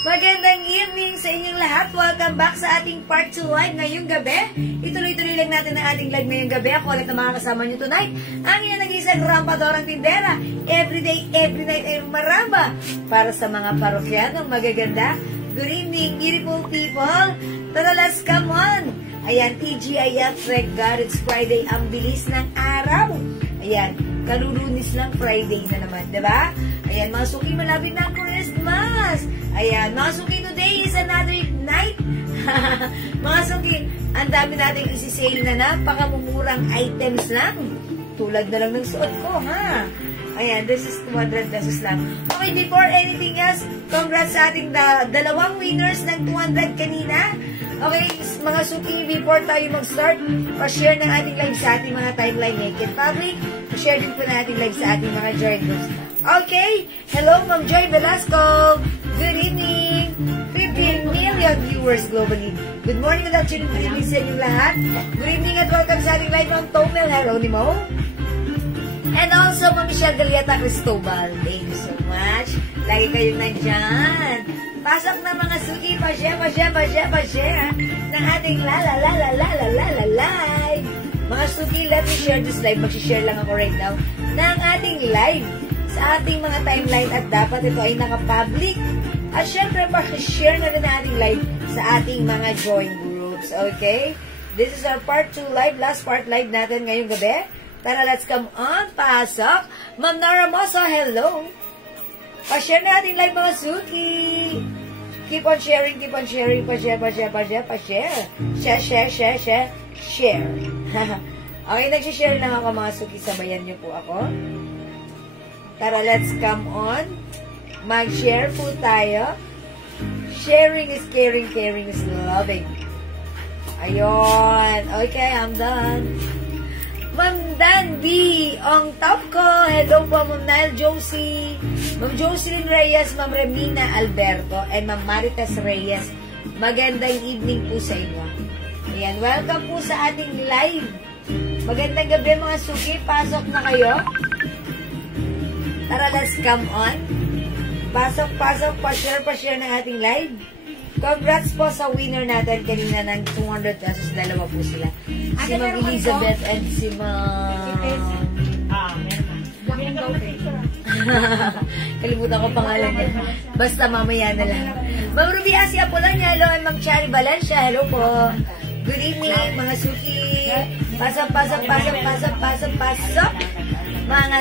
Magandang evening sa inyong lahat. Welcome back sa ating part 2 live ngayong gabi. Ituloy-tuloy lang natin ang ating live ngayong gabi. Ako ulit na mga kasama nyo tonight. Ang inyong nag-iisang rampadorang tindera. Everyday, every night ay maramba. Para sa mga parokyanong magaganda. Good evening, beautiful people. Tara, let's come on. Ayan, TGIF, thank God, it's Friday. Ang bilis ng araw. Ayan, kalulunis lang, Friday na naman, diba? Ayan, mga suki, malapit na ang Christmas. Ayan, mga suki, today is another night. Mga suki, ang dami natin isi-sale na napakamumurang items lang. Tulad na lang ng suot ko, ha? Ayan, this is 200 pesos lang. Okay, before anything else, congrats sa ating dalawang winners ng 200 kanina. Okay, mga suki, before tayo mag-start, pa-share ng ating live sa ating mga timeline naked public. Pa-share din po na ating live sa ating mga join groups. Okay, hello Ma'am Joy Velasco. Good evening. 15 million viewers globally. Good morning, good afternoon, good evening sa inyong lahat. Good evening at welcome sa ating live on Tomel. Hello, Nimo. And also, Ma'am Michelle Galiata Cristobal. Thank you so much. Lagi kayong nandyan. Pasok na mga suki, pa-share ng ating live. Mga suki, let me share this live. Mag-share lang ako right now ng ating live sa ating mga timeline at dapat ito ay naka-public. At syempre, pa-share na rin ang ating live sa ating mga join groups. Okay? This is our part 2 live, last part live natin ngayong gabi. Tara, let's come on. Pasok. Ma'am Nara Mosa, hello. Pa-share na ating live mga suki. Keep on sharing, pa-share. Share. Okay, nag-share lang ako mga suki. Sabayan niyo po ako. Tara, let's come on. Mag-share po tayo. Sharing is caring, caring is loving. Ayun. Okay, I'm done. Ma'am Danby, ang top ko. Hello po, Ma'am Nile Josie. Ma'am Jocelyn Reyes, Ma'am Remina Alberto, and Ma'am Marites Reyes. Magandang evening po sa inyo. Ayan, welcome po sa ating live. Magandang gabi mga suki. Pasok na kayo. Tara, let's come on. Pasok, pa-share ng ating live. Congrats po sa winner natin kanina ng 200 pesos. Dalawa po sila. Si Ma'am Elizabeth and si Ma'am... Kalimutan ko pangalan niya. Basta mamaya na lang. Ma'am Ruby Asia Apollonia, hello. And Ma'am Chari Valencia, hello po. Good evening, mga suki. Pasok. Mga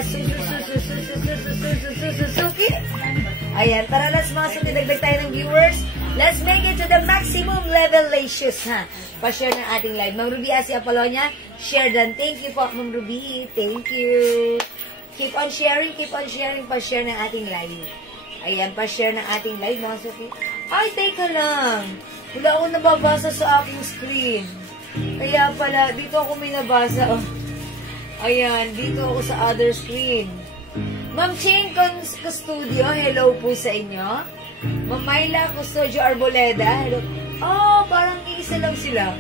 suki. Ayan, tara, let's mga suki. Dagdag tayo ng viewers. Let's make it to the maximum level licious, ha? Pa-share ng ating live. Ma'am Ruby Asia Apollonia, share dan. Thank you po, Ma'am Ruby. Thank you. Keep on sharing, pa-share ng ating live. Ayan, pa-share ng ating live, mga suki. Ay, teka lang. Wala akong nababasa sa aking screen. Kaya pala, dito ako may nabasa. Oh. Ayan, dito ako sa other screen. Ma'am Ching Custodio, hello po sa inyo. Ma'am Myla Custodio Arboleda, hello. Oh, parang iisa lang sila.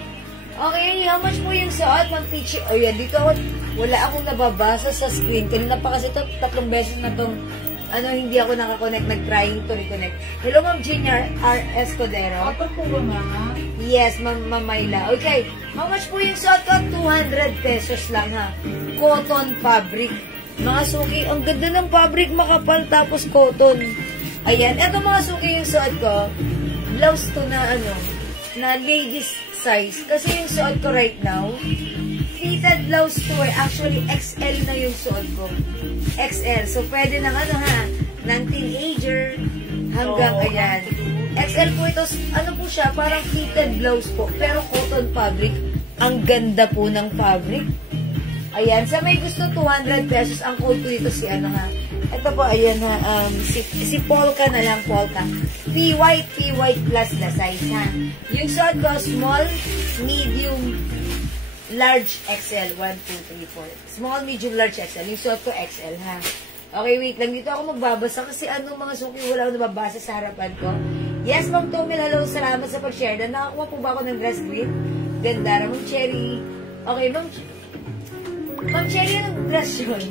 Okay, how much po yung suot, Ma'am Pichi? O yan, dito ako, wala akong nababasa sa screen. Kanina pa kasi ito, 3 beses na itong, hindi ako nakakonect, nag-trying to reconnect. Hello, Ma'am Gina R. Escudero. Ako po ba, Ma'am? Yes, Ma'am Myla. Okay, how much po yung suot ko? 200 pesos lang, ha. Cotton fabric. Mga suki, ang ganda ng fabric, makapal, tapos cotton. Ayan, eto mga suki yung suot ko. Blouse to na na ladies size. Kasi yung suot ko right now, fitted blouse to eh. Actually, XL na yung suot ko. XL. So, pwede ng ano ha, ng teenager hanggang ayan. XL po ito, ano po siya, parang fitted blouse po. Pero cotton fabric. Ang ganda po ng fabric. Ayan. Sa may gusto, 200 pesos. Ang code po ito si ano ha. Ito po, ayan ha, si Polka na lang, Polka. P-white plus na size ha. Yung suot ko, small, medium, large XL. 1, 2, 3, 4. Small, medium, large XL. Yung suot ko XL, ha? Okay, wait lang. Dito ako magbabasa kasi anong mga suki wala akong nababasa sa harapan ko. Yes, Ma'am Tomil, hello. Salamat sa pag-share. Nakakuha po ba ako ng dress green? Ganda. Ma'am Cherry. Okay, Ma'am Cherry, anong dress yun?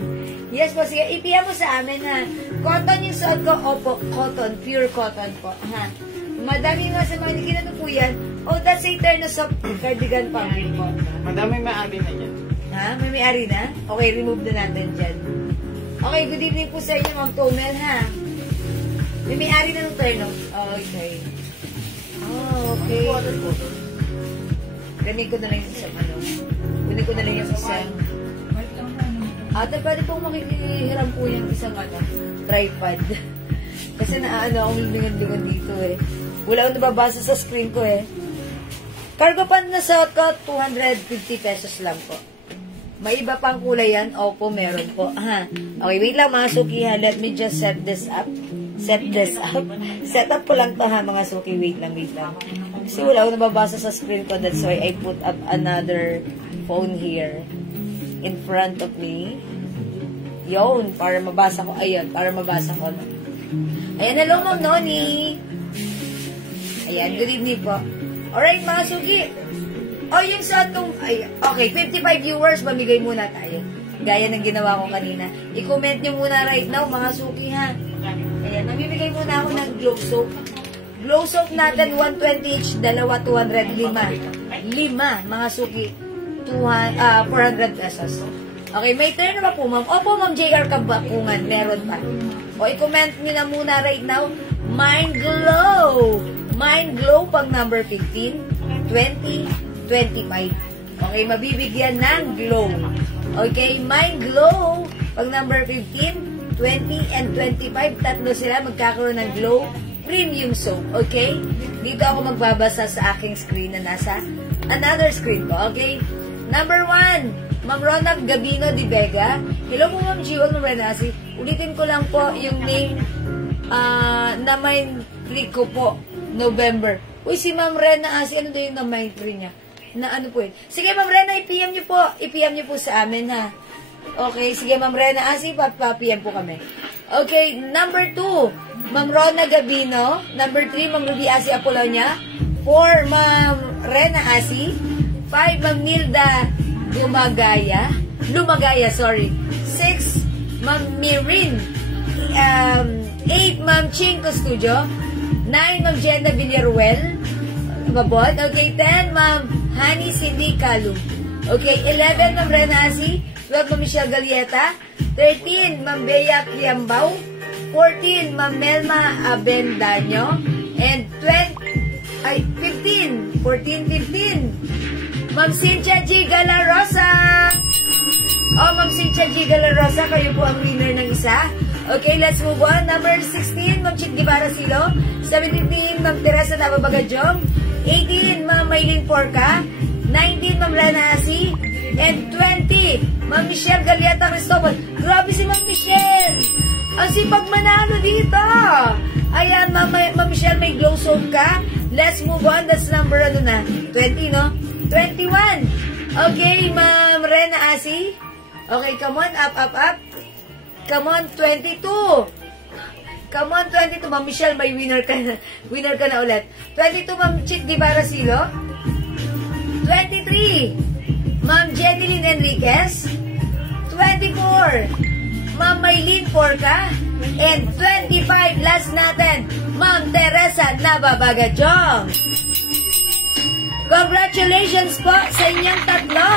Yes po, sige. Ipiya mo sa amin, ha? Cotton yung suot ko. Opo, cotton. Pure cotton po. Ha? Madami nga sa mga ano po yan. Oh, that's a Ternosoft cardigan fabric po. Madami may-ari na yan. Ha? May may-ari na? Okay, remove na natin dyan. Okay, good evening po sa inyo, Ma'am Tomel, ha? May may-ari na ng Terno. Okay. Oh, okay. Ganin ko na lang yung isang ano. Ganin ko na lang yung isang... Ate, pwede pong makikihiram po yung isang ano, tripod. Kasi naano akong lingon-lingon dito eh. Wala akong nababasa sa screen ko eh. Cargo pant na suot ko, 250 pesos lang po. May iba pang kulay yan? Opo, meron po. Ha. Okay, wait lang mga suki ha. Let me just set this up. Set this up. Set up ko lang to ha mga suki. Wait lang. Kasi wala akong nababasa sa screen ko. That's why I put up another phone here in front of me. Yun, para mabasa ko. Ayun, para mabasa ko. Ayan, hello Ma'am Noni. Ayan, good evening po. Alright, mga suki. Yung sa atong, okay, 55 viewers, mamigay muna tayo. Gaya ng ginawa ko kanina. I-comment nyo muna right now, mga suki ha. Ayan, mamimigay muna ako ng glow soap. Glow soap natin, 120 each, dalawa, 200, lima, mga suki. 400 pesos. Okay, may turn na ba po, ma'am? Opo, Ma'am JR Kabakungan, meron pa. O, i-comment nyo na muna right now. Mind Glow. Mind Glow pang number 15, 20, 25. Okay, mabibigyan ng glow. Okay, Mind Glow pang number 15, 20, and 25. Tatlo sila magkakaroon ng glow premium soap. Okay? Dito ako magbabasa sa aking screen na nasa another screen ko. Okay? Number 1, Ma'am Ronak Gabino de Vega. Hello po, Ma'am Jiwal Morenasi. Ulitin ko lang po yung name na may click ko po. November. Uy, si Ma'am Rena Asi, ano daw yung na may free niya? Na ano po yun? Sige, Ma'am Rena, i-PM niyo po. I-PM niyo po sa amin, ha? Okay, sige, Ma'am Rena Asi, pa-PM po kami. Okay, number 2, Ma'am Rona Gabino. Number 3, Ma'am Ruby Asi Apolonia. 4, Ma'am Rena Asi. 5, Ma'am Nilda Lumagaya, sorry. 6, Ma'am Mirin. 8, Ma'am Chinko Studio. 9, Ma'am Jenda Villaruel. Mabot. Okay, 10, Ma'am Honey Cindy Kalu. Okay, 11, Ma'am Renasi. 12, Ma'am Michelle Galieta. 13, Ma'am Bea Kiambao. 14, Ma'am Melma Abendaño. And 15, Ma'am Cynthia G. Galarosa. Oh, Ma'am Cynthia G. Galarosa, kayo po ang winner ng isa. Okay, let's move on. Number 16, Ma'am Chick Guevara Silo. 17, Ma'am Teresa Nababagajong. 18, Ma'am Maylin Porca. 19, Ma'am Lana Asi. And 20, Ma'am Michelle Galieta Cristobal. Grabe si Ma'am Michelle. Ang sipag manalo dito. Ayan, Ma'am Michelle, may glow soap ka. Let's move on. That's number 20, no? 21. Okay, Ma'am Rena Asi. Okay, come on, up. Come on, 22. Come on, 22. Ma'am Michelle, may winner ka na ulit. 22, Ma'am Chick Guevara Silo. 23, Ma'am Jeneline Enriquez. 24, Ma'am Maylin Porca. And 25, last natin, Ma'am Teresa Nababagajong. Congratulations po sa inyong tatlo.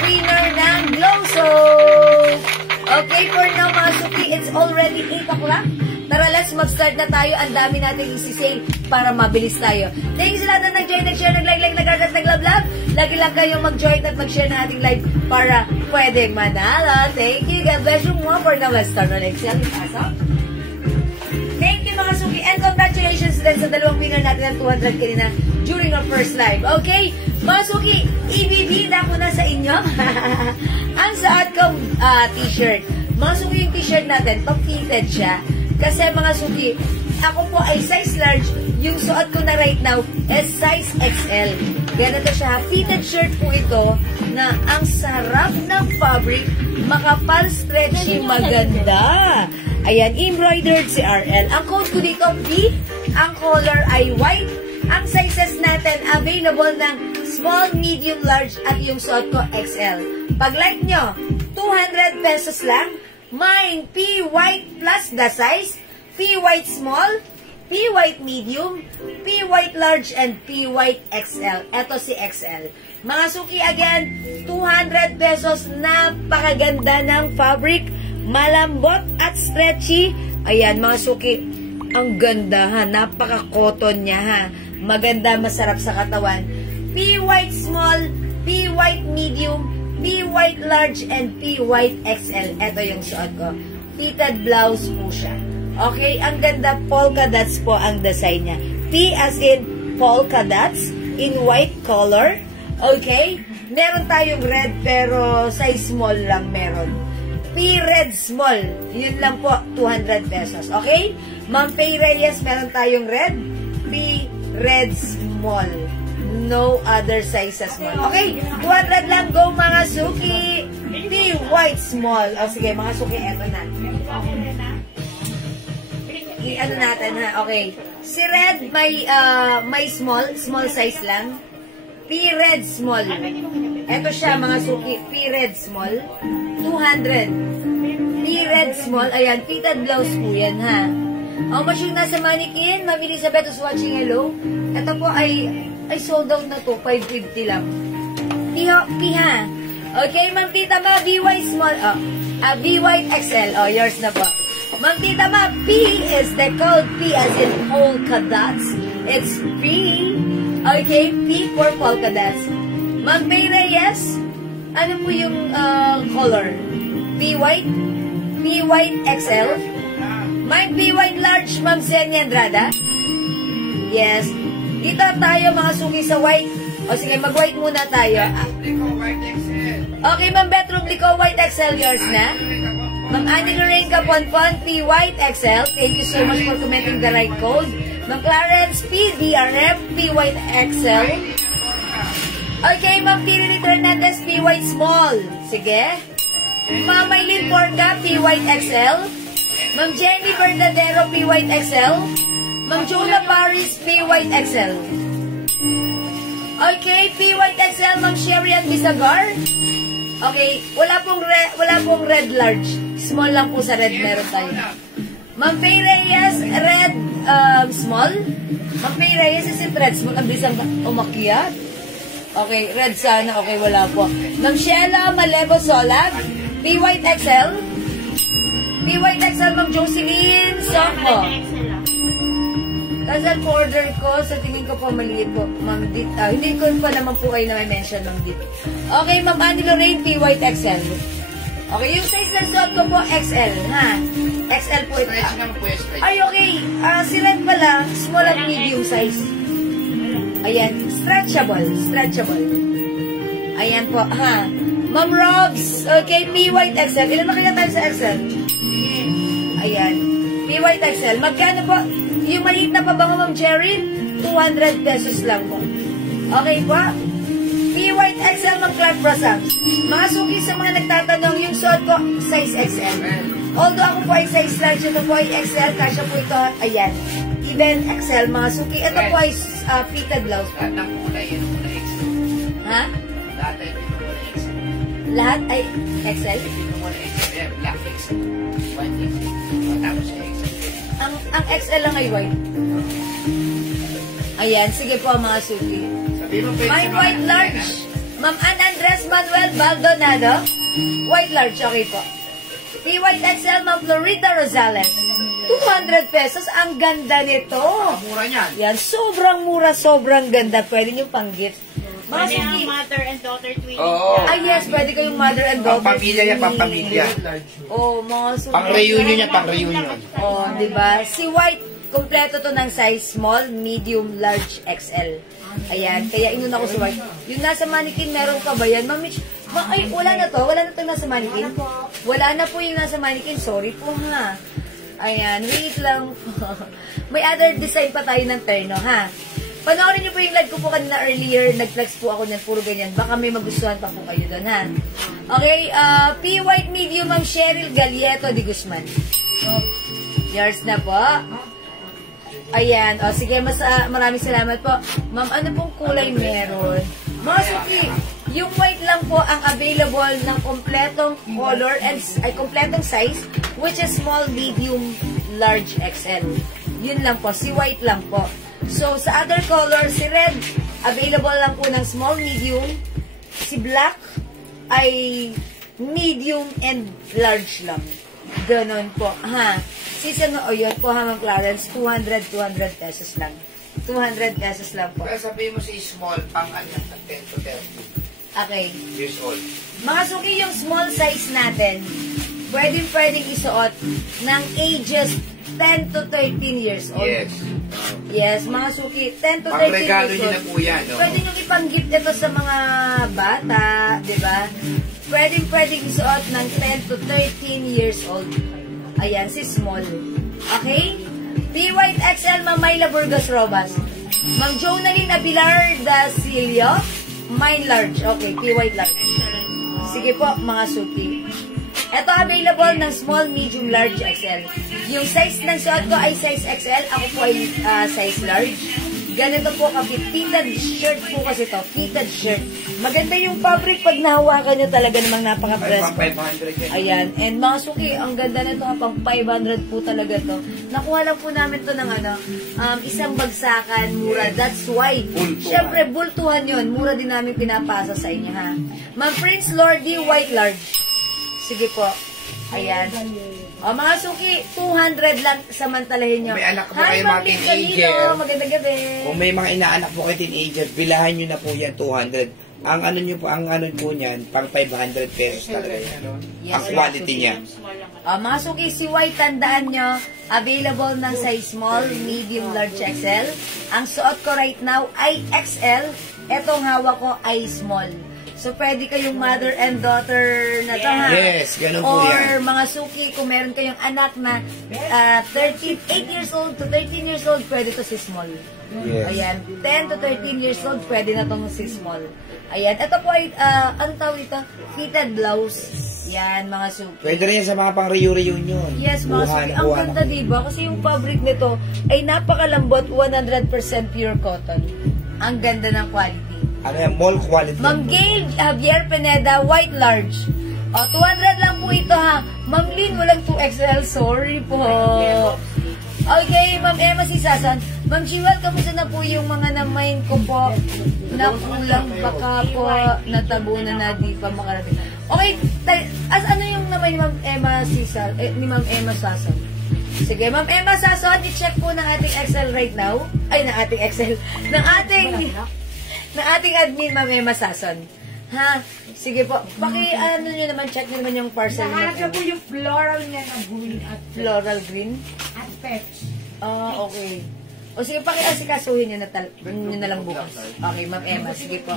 Winner ng Glow Soap. Okay, for now, mga suki, it's already 8 o'clock. Tara, let's mag-start na tayo. Ang dami natin isi-sale para mabilis tayo. Thank you sa lahat na nag-join, nag-share, nag-like, nag-heart, nag-love. Lagi lang kayong mag-join at mag-share na ating live para pwedeng manalo. Thank you. God bless you more for the West Star Excel. Ipasok. Thank you mga suki and congratulations din sa dalawang winner natin ng 200 kanina during our first live. Okay? Mga suki, ibibida ko na sa inyo ang suot kong t-shirt. Mga suki, yung t-shirt natin, pag-fitted siya. Kasi mga suki, ako po ay size large. Yung suot ko na right now is size XL. Ganito siya. Fitted shirt po ito na ang sarap ng fabric, makapal, stretchy, maganda. Ayan, embroidered si RL. Ang code ko dito, B. Ang color ay white. Ang sizes natin, available ng small, medium, large, at yung suot ko, XL. Pag like nyo, 200 pesos lang. Mine, P white plus the size. P white small, P white medium, P white large, and P white XL. Ito si XL. Mga suki, again, 200 pesos. Napakaganda ng fabric. Malambot at stretchy. Ayan, mga suki. Ang ganda, ha. Napaka-cotton niya, ha. Maganda, masarap sa katawan. P white small, P white medium, P white large, and P white XL. Ito yung suot ko. Fitted blouse po siya. Okay, ang ganda. Polka dots po ang design niya. P as in polka dots in white color. Okay? Meron tayong red pero size small lang meron. P red small. Yun lang po, 200 pesos. Okay? Ma'am Pay Reyes, meron tayong red. P red small. No other sizes small. Okay? 200 lang. Go mga suki. P white small. O sige, mga suki, eto na. Ano natin ha? Okay. Si red may small size lang. P red small. Eto siya mga suki. P red small. 200. P red small. Ayan, fitted blouse po yan, ha. How much yung nasa mannequin? Ma'am Elizabeth is watching, hello. Ito po ay sold out na to. 550 lang. P ha. Okay, Ma'am Tita Ma, BY small. BY XL. Yours na po. Ma'am Tita Ma, P is the code. P as in polka dots. It's P. Okay, P for polka dots. Ma'am May Reyes, ano po yung color? P white? P white XL? May P white large, Ma'am Zenia Andrada? Yes. Dito tayo mga suki sa white. O sige, mag-white muna tayo. Okay, Ma'am Bedroom Lico, white XL, yours na? Ma'am Annie Lorraine Caponpon, P white XL. Thank you so much for commenting the right code. Ma'am Clarence, P DRF, P white XL. Okay, Ma'am Tiri Hernandez, P white small. Sige. Ma'am Maylin Porca, P white XL. Ma'am Jenny Bernadero, P white XL. Ma'am Jula Paris, P white XL. Okay, P white XL, Ma'am Sherian Bisagar. Okay, wala pong red large. Small lang po sa red meron tayo. Ma'am Pay Reyes, red small. Ma'am Pay Reyes is in red small. Ang bisang umakyat. Okay, red sana. Okay, wala po. Ma'am Sheila Malevo Solag, P white XL. P white XL, Ma'am Jocelyn Soko. Tapos ang order ko, sa tingin ko po maliit po, Ma'am Dit. Hindi ko pa naman po kayo na-mention, Ma'am Dit. Okay, Ma'am Annie Lorraine, P white XL. Okay, yung size ng suot ko po, XL, ha? XL po ito. Ay, okay. Si red pala, small at medium size. Ayan, stretchable. Ayan po, ha? Ma'am Robs, okay, P white XL. Ilan na kaya tayo sa XL? Ayan, P white XL. Magkano po? Yung maliit na pabango, Ma'am Jerry, 200 pesos lang po. Okay po? P white XL, Ma'am Clark Brasam. Mga suki sa mga nagtatanong, yung suot ko, size XL. Although ako po ay size large, ito po ay XL, kasya po ito, ayan. Even XL, mga suki. Ito po ay fitted blouse po. Ha? Lahat ay XL? Ang XL lang ay white. Ayan, sige po mga suki. May white large. Ma'am Ann Andres Manuel Baldonado. White large, okay po. P white XL, Ma'am Florita Rosales. 200 pesos. Ang ganda nito. Mura niyan. Yan, sobrang mura, sobrang ganda. Pwede nyo pang gift. Mga Pwede ang suki. mother and daughter twin. Oo. Ah, yes, pwede kayong mother and daughter. Pampamilya yan, pampamilya. Oh, mga suki. Pang-reunion yan, pang-reunion. Oh, di ba? Si White, kompleto to ng size small, medium, large, XL. Ayan, kaya inuna ko si White. Yung nasa mannequin, meron ka ba yan? Ma'am Mitch, ay, wala na to? Wala na to nasa mannequin? Wala na po yung nasa mannequin. Sorry po ha. Ayan, wait lang po. May other design pa tayo ng terno, ha? Panoorin niyo po yung live ko po kanina earlier. Nag-flex po ako ng puro ganyan. Baka may magustuhan pa po kayo doon, ha? Okay, P. White Medium, Ma'am Cheryl Galieto de Guzman. Yours na po. Ayan. O, sige, maraming salamat po. Ma'am, ano pong kulay meron? Mga suki, yung white lang po ang available ng kompletong color and kompletong size, which is small, medium, large, XL. Yun lang po. Si white lang po. So, sa other color, si red, available lang po ng small, medium. Si black ay medium and large lang. Ganon po. Ha? Season o yun po, Ma'am Clarence, 200 pesos lang. 200 pesos lang po. Kaya sabihin mo si small, pang 10 to 30 Okay. years old. Mga suki, yung small size natin, pwedeng isuot ng ages 10 to 13 years old. Yes. Yes, mga suki, 10 to 13 Pang-regalo years niyo old. na po yan. No? Pwede nyo ipang-gift ito sa mga bata, di ba? Pwedeng isuot ng 10 to 13 years old. Ayan, si small. Okay? P. White XL, Ma'am Myla Burgos Robas. Ma'am Jonaline Abilar da Silio, mine large. Okay, P. White large. Sige po, mga suki. Ito available ng small, medium, large, XL. Yung size ng suot ko ay size XL. Ako po ay size large. Ganito po kapit. Fitted shirt po kasi to. Fitted shirt. Maganda yung fabric pag nahawakan nyo talaga namang napaka-press. Pang 500 yan. Ayan. And mga suki, ang ganda nito nga pang 500 po talaga to. Nakuha lang po namin to ng isang bagsakan, mura. That's why. Bultuhan. Siyempre, bultuhan yun. Mura din namin pinapasa sa inyo, ha. Ma'am Prince Lordy, white large. Sige po. Ayan. O, mga suki, 200 lang samantalahin nyo. Kung may anak po Hi, kayo, Ma'am mga Lynn teenager. Galino. Magandang gabi. Kung may mga inaanak po kayo teenager, bilahan nyo na po yan 200. Ang ano nyo po, ang ano po niyan, pang 500 pesos talaga yan. Yes, Ang quality niya. Mga suki, si White, tandaan nyo, available ng size small, medium, large, XL. Ang suot ko right now ay XL. Etong hawak ko ay small. So, pwede kayong mother and daughter na to, ha? Yes, ganun po Or yan. mga suki, kung meron kayong anak na 8 years old to 13 years old, pwede to si small. Yes. Ayan, 10 to 13 years old, pwede na tong si small. Ayan, ito po ay, ano tawag ito? Fitted blouse. Yan, mga suki. Pwede rin yan sa mga pang reunion. Yes, mga suki. Ang ganda, diba? Kasi yung fabric nito ay napakalambot, 100% pure cotton. Ang ganda ng quality. Ano yan, mall quality. Ma'am Gail Javier Pineda, white large. O, 200 lang po ito, ha. Ma'am Lynn, walang 2XL. Sorry po. Okay, Ma'am Emma Sisasan. Ma'am Jewel, kamusta na po yung mga na-mine ko po na kulang baka po natabunan na di pa makarating. Okay, ano yung naman ni Ma'am Emma Sisasan? Ni Ma'am Emma Sasan? Sige, Ma'am Emma Sasan, i-check po ng ating Excel right now. Ay, ng ating Excel. Ng ating admin, Ma'am Emma Sason. Ha? Sige po. Ano nyo naman, check nyo naman yung parcel. Nakasa po yung floral niya na green at Floral green? at peach. Okay. O sige, pakiasikasuhin nyo na lang bukas. Okay, Ma'am Emma. Sige po.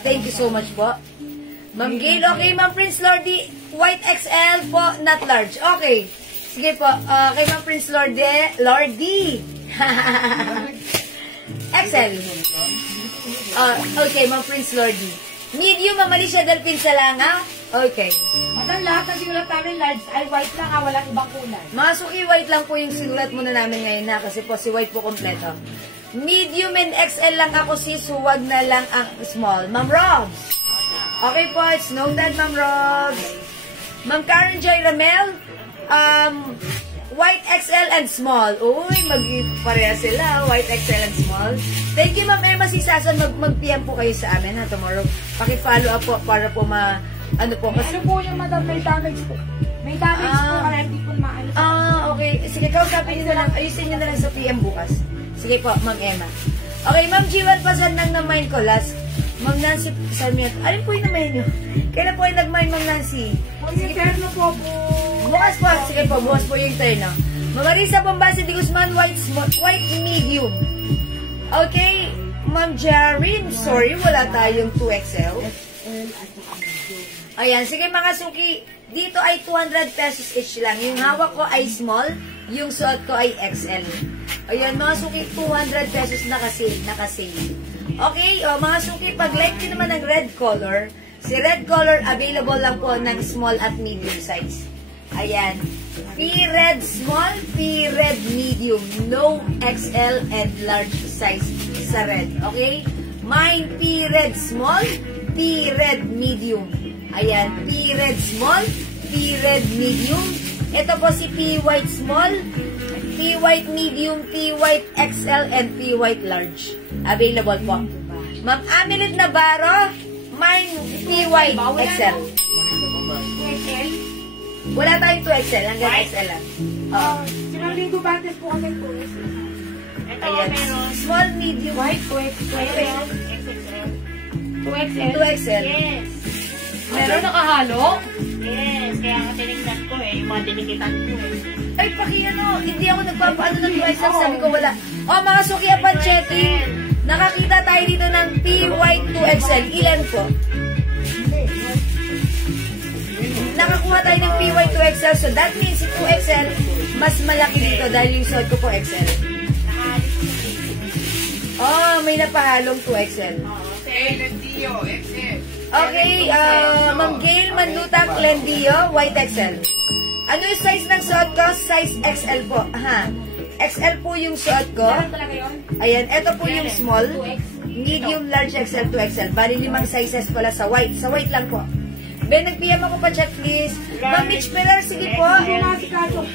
Thank you so much po. Ma'am Gail, okay, Ma'am Prince Lordy, white XL po, not large. Okay. Sige po. Kay Ma'am Prince Lordy. XL. Okay, Ma'am Prince Lordy. Medium, Ma'am Alicia Delpin Salanga. Okay. Madam, lahat ng sinulat namin large ay white lang, walang ibang kulay. Mga suki, white lang po yung sinulat muna namin ngayon na kasi po si white po kompleto. Medium and XL lang ako sis, huwag na lang ang small. Ma'am Robs. Okay po, it's noted, Ma'am Robs. Ma'am Karen Joy Ramel. White XL and small. Uy, mag-pareha sila. White XL and small. Thank you, Ma'am Emma Sisasan. Mag-PM po kayo sa amin, ha, tomorrow. Paki-follow up po para po ano po. Kasi, Ano po yung madam, may damage po. May damage po, kaya hindi po maano. okay. sige, kausapin nyo na lang, ayusin nyo na lang sa PM bukas. Sige po, Ma'am Emma. Okay, Ma'am Jiwan, pasan lang na mine ko last. Ma'am Nancy Sarmiento. Alin po yung na-mine nyo? Kailan po yung nag-mine, Ma'am Nancy? Sige, terno po po. Bukas po. Sige po, bukas po yung terno. Ma'am Marisa Bombasi de Guzman, white medium. Okay, Ma'am Jarin, sorry, wala tayong 2XL. Ayan, sige mga suki, dito ay 200 pesos each lang. Yung hawak ko ay small, yung suot ko ay XL. Ayan, mga suki, 200 pesos nakasale. Okay, o mga suki, pag like nyo naman ng red color, si red color available lang po ng small at medium size. Ayan, P-red small, P-red medium, no XL and large size sa red. Okay, mine P-red small, P-red medium. Ayan, P-red small, P-red medium. Ito po si P-white small, P-white medium, P-white XL, and P-white large. Available po. Ma'am Amelie Navarro, mine P-white XL. Wala tayong 2XL, hanggang XL lang. Oo. Sinang linggo bates po kami po. Ayan, small, medium, white, 2XL. 2XL. Yes. Meron nakahalo? Yes, kaya nga tinignan ko eh, yung mga dinikitan ko eh. Ay, hindi ako nagpapaano ng 2XL, sabi ko wala. O, mga suki Panchetti, nakakita tayo dito ng P-white 2XL. Ilan po? Nakakuha tayo ng P-white 2XL, so that means si 2XL, mas malaki dito dahil yung suot ko po XL. Oh, may napahalong 2XL. Okay, Ma'am Gail Manlutak Lendio, white XL. Ano yung size ng suot ko? Size XL po. Aha. XL po yung suot ko. Ayan, ito po yung small. Medium, large XL, 2XL. Bali 5 sizes pala sa white. Sa white lang po. Ben, nag-PM ako pa chat, please. Ma'am Mitch Pilar, sige po.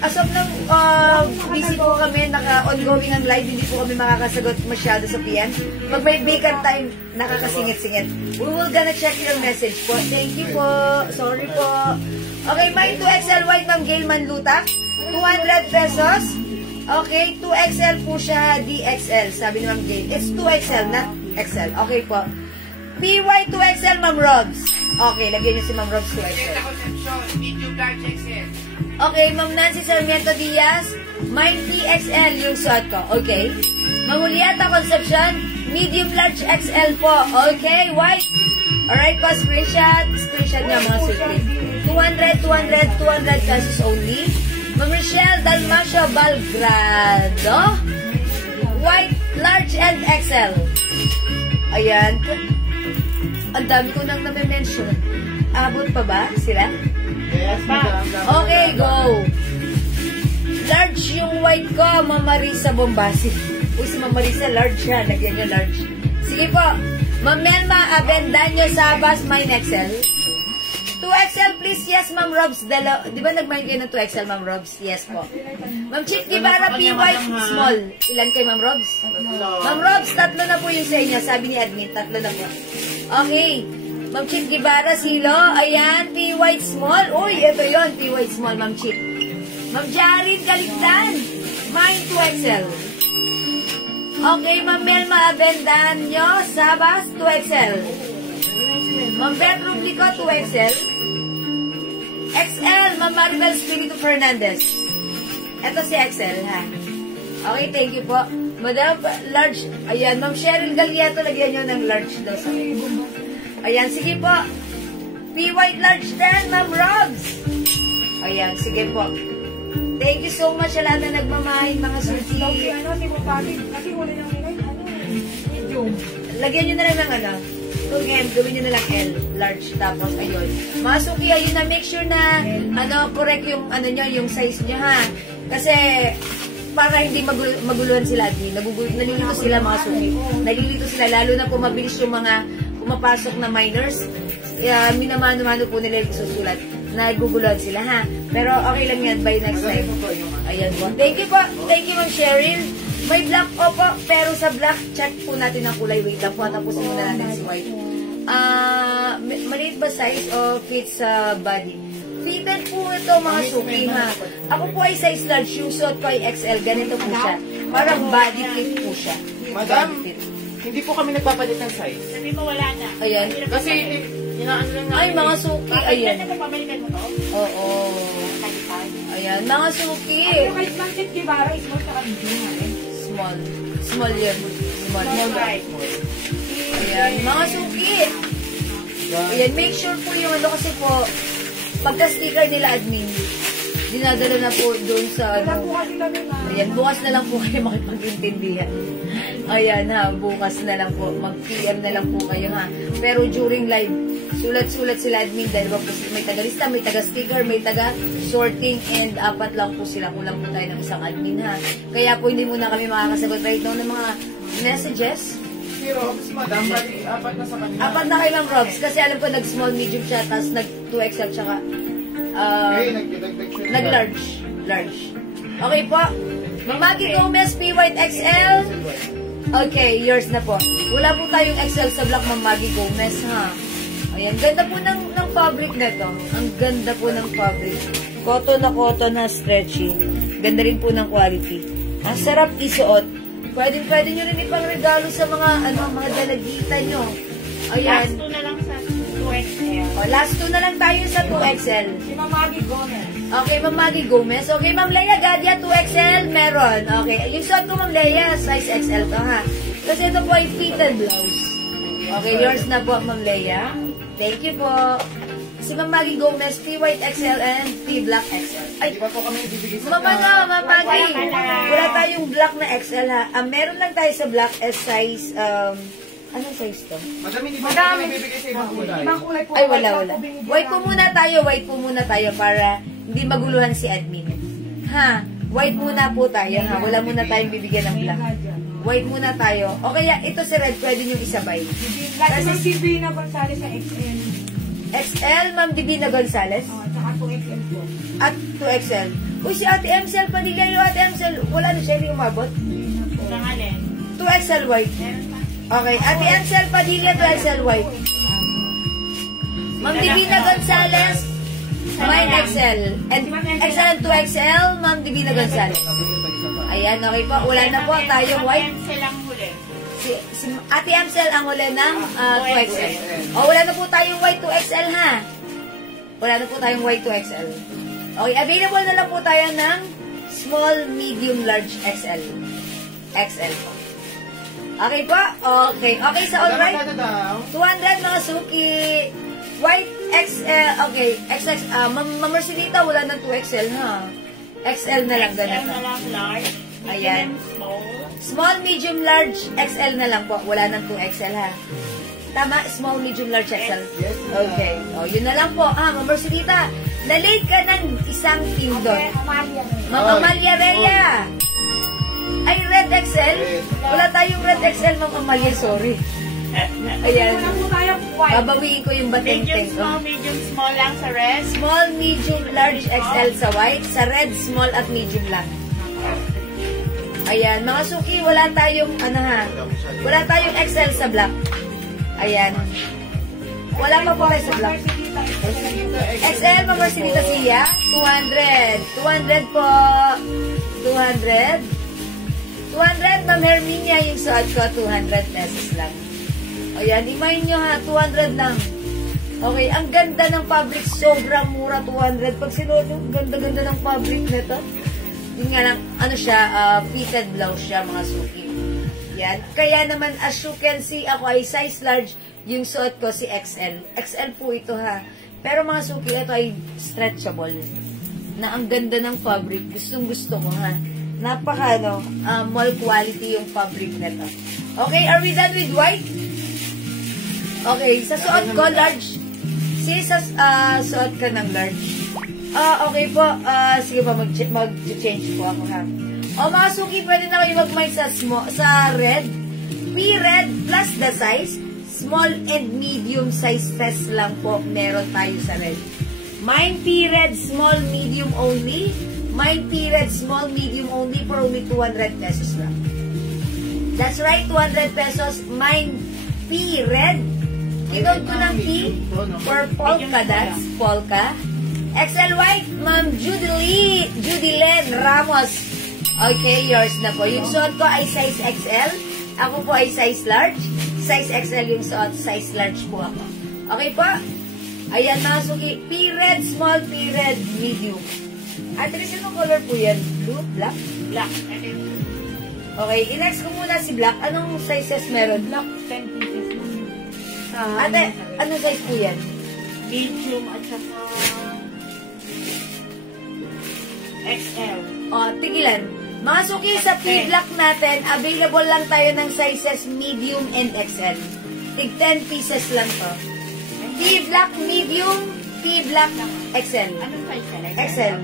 As of nang busy po kami, naka-ongoing ang live, hindi po kami makakasagot masyado sa PM. Pag may vacant time, nakakasingit-singit. We will gonna check your message po. Thank you po. Sorry po. Okay, mine 2XL white, Ma'am Gail Manlutak. 200 pesos. Okay, 2XL po siya, DXL, sabi ni Ma'am Gail. It's 2XL, not XL. Okay po. PY 2XL, Ma'am Robs. Okay, lagyan niyo si Ma'am Robs 2XL. Okay, Ma'am Nancy Sarmiento Diaz, mine PXL yung suot ko. Okay. Ma'am Julieta Concepcion, medium large XL po. Okay, white. Alright po, screenshot nga mga suki. 200 pesos only. Ma'am Rochelle Dalmacio Balgrado, white, large, and XL. Ayan. Ang dami ko nang na-mention. Abot pa ba sila? Yes, ma'am. Okay, go. Large yung white ko, Ma'am Marisa Bombasi. Uy, si Ma'am Marisa, large siya. Lagyan niyo large. Sige po. Ma'am Melma Abendaño Sabas, mine XL. 2XL, please. Yes, Ma'am Robs. Di ba nag-mine kayo ng 2XL, Ma'am Robs? Yes po. Ma'am Chick Guevara, P-white, small. Ilan kayo, Ma'am Robs? Ma'am Robs, 3 na po yung sa inyo. Sabi ni admin, 3 na po. Okay. Ma'am Chick Guevara, Silo. Ayan, P-white, small. Uy, ito yon P-white, small, Ma'am Chick. Ma'am Jarin Kaligtan, mine 2XL. Okay, Ma'am Melma Abendaño Sabas, 2XL. Ma'am Beth Rublico, 2XL. XL, Ma'am Maribel Spirito Fernandez. Ito si XL, ha? Okay, thank you po. Madam, large. Ayan, Ma'am Cheryl Galieto, lagyan nyo ng large daw sa ayan, sige po. P-white large 10, Ma'am Robs. Ayan, sige po. Thank you so much sa lahat na nagmamahal, mga suki. Lagyan nyo na lang ng ano. Kung gawin nyo na lang L, large, tapos ayun. Mga suki, ayun na, make sure na, correct yung, nyo, yung size nyo, ha? Kasi, para hindi maguluhan sila, nalilito sila, mga suki. Nalilito sila, lalo na kung mabilis yung mga pumapasok na minors. Minamano-mano po nila yung susulat. Naguguluhan sila, ha? Pero okay lang yan, by next time. Ayan po. Thank you po. Thank you, Ma'am Cheryl. May black po, pero sa black, check po natin ang kulay. Wait lang po, tapusin muna natin si white. Maliit ba size o fits sa body? Fitted po ito mga suki ha. Ako po ay size large, yung suot ko ay XL. Ganito po siya. Parang body fit po siya. Madam, Body fit. hindi po kami nagpapalit ng size. Sabi mo wala na. Ayan. Kasi, inaano lang Ay, namin. mga suki. Bakit Ayan. na pabalikan mo to? Oo. Ayan, mga suki. Yung kahit Mansit Guevara is more sa kanina. Small. Small yun. Small. Right. Ayan, mga suki. Ayan, make sure po yung ano kasi po, pagka-sticker nila admin, dinadala na po doon sa Wala po ano. kasi kami na. Ayan, bukas na lang po kayo makipag-intindihan. Ayan ha, bukas na lang po. Mag-PM na lang po kayo ha. Pero during live, sulat-sulat sila admin dahil ba po may taga-lista, may taga-sticker, may taga-sorting, and 4 lang po sila. Kulang po tayo ng isang admin ha. Kaya po hindi muna kami makakasagot right now ng mga messages. Si Robs, madam, bali, 4 na sa kanila. 4 na kay Ma'am Robs kasi alam ko nag-small, medium siya, tapos nag-2XL, tsaka Nagdagdag siya. nag-large. Large. Okay po. Magmagi Gomez, P White XL. Okay, yours na po. Wala po tayong XL sa black, Ma'am Maggie Gomez, ha? Ayan, ganda po ng fabric na to. Ang ganda po ng fabric. Cotton na stretchy. Ganda rin po ng quality. Ang sarap isuot. Pwede nyo rin ipang regalo sa mga mga dalagita nyo. Ayan. Last 2 na lang sa 2XL. O, last 2 na lang tayo sa 2XL. Si Mamagi Gomez. Okay, Ma'am Maggie Gomez. Okay, Ma'am Leia Gadia, 2XL, meron. Okay, yung suot ko, Ma'am Leia, size XL to, ha? Kasi ito po ay fitted blouse. Okay, yours na po, Ma'am Leia. Thank you po. Si Ma'am Maggie Gomez, P White XL and P Black XL. Ay, Di ba po kami ibibigay sa Ma'am Maggie, wala tayong black na XL, ha? Meron lang tayo sa black S size, anong size to? Madam, hindi ba kami ibibigay sa ibang kulay? Ibang kulay po. Ay, white wala. lang po binigyan White po namin. muna tayo para hindi maguluhan si admin. Ha? White muna po tayo, ha? Wala muna tayong bibigyan ng black. White muna tayo. O kaya, ito si red, pwede nyo isabay. Like Ma'am Divina Gonzalez sa XL. XL, Ma'am Divina Gonzalez. Tsaka 2XL po. At 2XL. Uy, si Ate MCL, Padilla yung Ate MCL. Wala na siya, hindi umabot. Ng alin? 2XL white. Okay, Ate MCL Padilla, 2XL white. Ma'am Divina Gonzalez, mine XL. And XL 2XL, Ma'am Divina Gonzalez. Ayan, okay po. Wala na po tayong white. Pencil lang huli. Si Ate MCL ang huli ng 2XL. O, wala na po tayong white 2XL, ha? Wala na po tayong white 2XL. Okay, available na lang po tayo ng small, medium, large XL. XL po. Okay po? Okay. Okay sa all right? 200 mga suki. White XL. Okay. XX. Ma'am Marcelita, wala ng 2XL, ha? XL na lang XL ganito. na lang large. Ayan. Medium, small. Small, medium, large, XL na lang po. Wala nang 2XL, ha? Tama? Small, medium, large, XL. Okay. O, yun na lang po. Ma'am Marcelita, na-late ka ng isang pindot. Okay, Amalia. Ma'am Amalia Rhea. Ay, red XL? Wala tayong red XL, Ma'am Amalia. Sorry. Ayan. Wala po tayo white. Babawiin ko yung bateng-teng ko. Medium, small lang sa rest. Small, medium, large, XL sa white. Sa red, small, at medium lang. Ayan. Mga suki, wala tayong, wala tayong XL sa black. Ayan. Wala pa po tayo sa black. XL, Ma'am Marcelita Sia, 200. 200 po. 200. 200, Ma'am Herminia, yung suot ko, 200 pesos lang. Ayan, imayin nyo ha, 200 lang. Okay, ang ganda ng fabric, sobrang mura, 200. Pag sinuot yung ganda-ganda ng fabric nito, yun nga lang, ano siya, fitted blouse siya, mga suki. Yan. Kaya naman, as you can see, ako ay size large, yung suot ko si XL. XL po ito ha. Pero mga suki, ito ay stretchable. Na ang ganda ng fabric, gustong gusto ko ha. Napaka, mall quality yung fabric nito. Okay, are we done with white? Okay, sa suot ko, large. Sige, sa suot ka ng large. Okay po. Sige po, mag-change po ako ha. O mga suki, pwede na kayo mag-mic sa red. P-red plus the size. Small and medium size test lang po meron tayo sa red. Mine P-red, small, medium only. Mine P-red, small, medium only for only 200 pesos lang. That's right, 200 pesos. Mine P-red. Kinote ko ng P for polka dots. Polka. XL white, Ma'am Judy Len Ramos. Okay, yours na po. Yung suot ko ay size XL. Ako po ay size large. Size XL yung suot. Size large po ako. Okay po? Ayan, mga suki. P-red, small, P-red, medium. At least anong color po yan? Blue? Black? Black. Okay, i-next ko muna si black. Anong sizes meron? Black 10 pieces. Ate, anong size po yan? Medium at saka XL. O, tigilan. Mga suki, sa P-Black natin, available lang tayo ng sizes medium and XL. Tig 10 pieces lang to. P-Black medium, P-Black XL. Anong size ka? XL.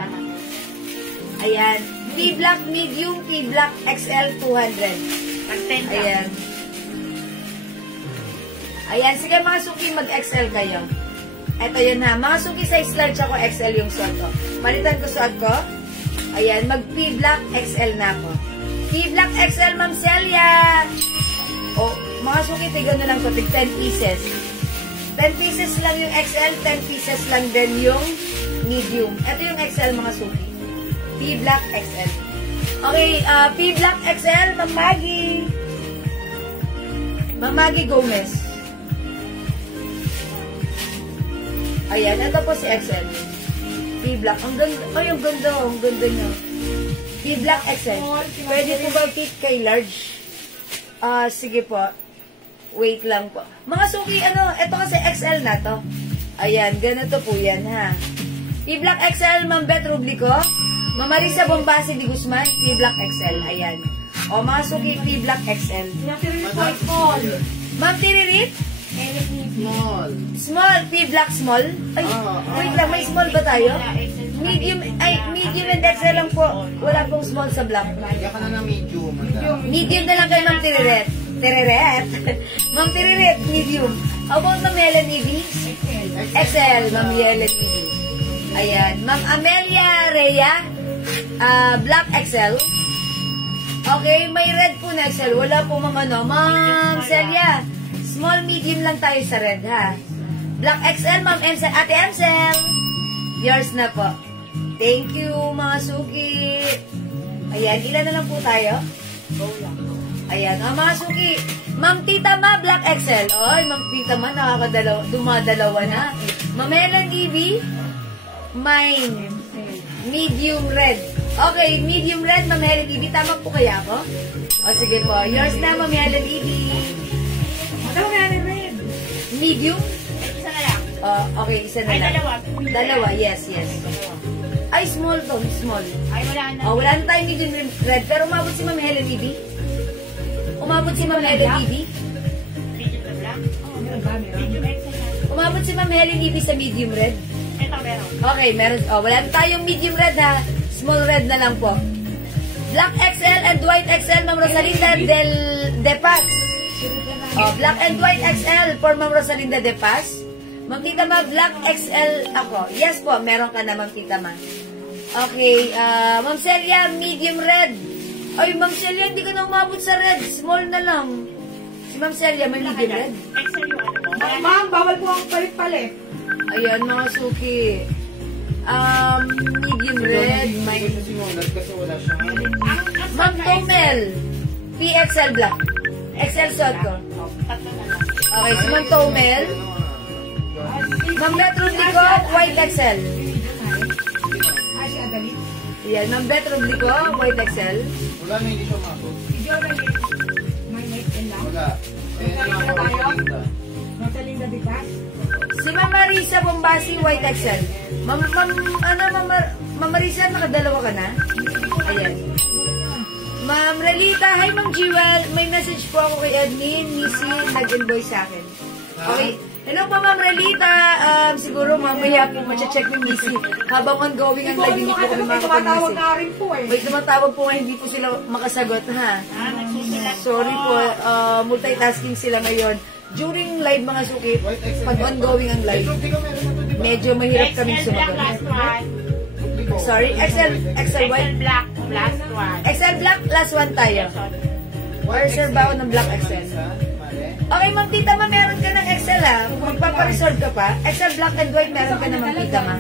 Ayan. P-Black medium, P-Black XL 200. Ang 10 lang. Ayan. Ayan, sige mga suki, mag-XL kayo. Eto yun na. Mga suki, size large ako, XL yung suot ko. Palitan ko suot ko. Ayan, mag-P-Black XL na ako. P-Black XL, Ma'am Celia. O, mga suki, tigan na lang ko, tig 10 pieces. 10 pieces lang yung XL, 10 pieces lang din yung medium. Ito yung XL, mga suki. P-Black XL. Okay, P-Black XL, Ma'am Maggie. Ma'am Maggie Gomez. Ayan, ito po si XL. P-Black. Ang ganda. Ay, ang ganda. Ang ganda niya. P-Black XL. Pwede po ba fit kay large? Sige po. Wait lang po. Mga suki, ito kasi XL na to. Ayan, ganito po yan, ha. P-Black XL, Ma'am Beth Rublico. Ma'am Marisa Bombasi Di Guzman, P-Black XL. Ayan. O, mga suki, P-Black XL. Ma'am Tiririt? Small. Small, P-Black small. Ay, wait lang, may small ba tayo? Medium and XL lang po. Wala pong small sa black. Kaya ka na ng medium. Medium na lang kay Ma'am Tiriret. Ma'am Tiriret, medium. How about Ma'am Helen Ivy? XL, Ma'am Helen Ivy. Ayan. Ma'am Amelia Rhea, Black XL. Okay, may red po na XL. Wala po Ma'am Celia. Small, medium lang tayo sa red, ha? Black XL, Ma'am Emsel. Ate Emsel. Yours na po. Thank you, mga suki. Ayan, ilan na lang po tayo? Ayan, mga suki. Ma'am Tita Ma, Black XL. Ay, Ma'am Tita Ma, dumadalawa na. Ma'am Helen Ivy, mine. Medium red. Okay, medium red, Ma'am Helen Ivy. Tama po kaya ako? O, sige po. Yours na, Ma'am Helen Ivy. Medium? Isa na lang. Okay, isa na Ay, lang. dalawa. Yes. Ay, small to, small. Ay, wala na. Wala na tayong medium red, pero umabot si Ma'am Helen Ivy. Umabot si Ma'am Helen Ivy. Medium na black? Medium XL na. Umabot si Ma'am Helen Ivy sa medium red. Ito, meron. Okay, meron. Wala na tayong medium red, ha. Small red na lang po. Black XL and white XL, Ma'am Rosalinda De Paz. Black and white XL for Ma'am Rosalinda De Paz. Ma'am Tita Ma, Black XL ako. Yes po, meron ka na, Ma'am Tita Ma. Okay, Ma'am Celia, medium red. Ay, Ma'am Celia, hindi ka na umabot sa red. Small na lang. Si Ma'am Celia, may medium red. XL yung ano mo. Ma'am, bawal po ang palit-palit. Ayan, mga suki. Medium red. May... Kasi wala siyang... Ma'am Tomel, PXL Black. XL suot ko. Tatlo na lang. Okay, si Ma'am Tomel. Ma'am Beth Rublico, white XL. Si Adali. Ayan, Ma'am Beth Rublico, white XL. Wala na, hindi siya umabot. Si Jordan. May night and lang. Wala. Kaya na ako magpinta. Rosalinda Di Paz. Si Ma'am Marisa Bombasi, white XL. Ma'am Marisa, nakadalawa ka na? Ayan. Ma'am Relita, hi Ma'am Jewel. May message po ako kay admin. Missy, nag-invoice sa akin. Okay. Hello po Ma'am Relita. Siguro mamaya po mache-check ni Missy. Habang ongoing ang live, hindi po kami tumatawag makapag-message. na rin po eh. Wait, tumatawag po nga, hindi po sila makasagot, ha? Nagsusulat Sorry po, multitasking sila ngayon. During live mga suki, pag ongoing ang live, Hindi ka meron na to, di ba? medyo mahirap kaming XL black, sumagot. last one. Sorry, XL white. XL black, last one. XL black, last one tayo. Or sir ba ng black XL? Mali. Okay, Ma'am Tita Ma, meron ka ng XL ha. Kung magpaparesolve ka pa, XL black and white meron ka na, Ma'am Tita Ma.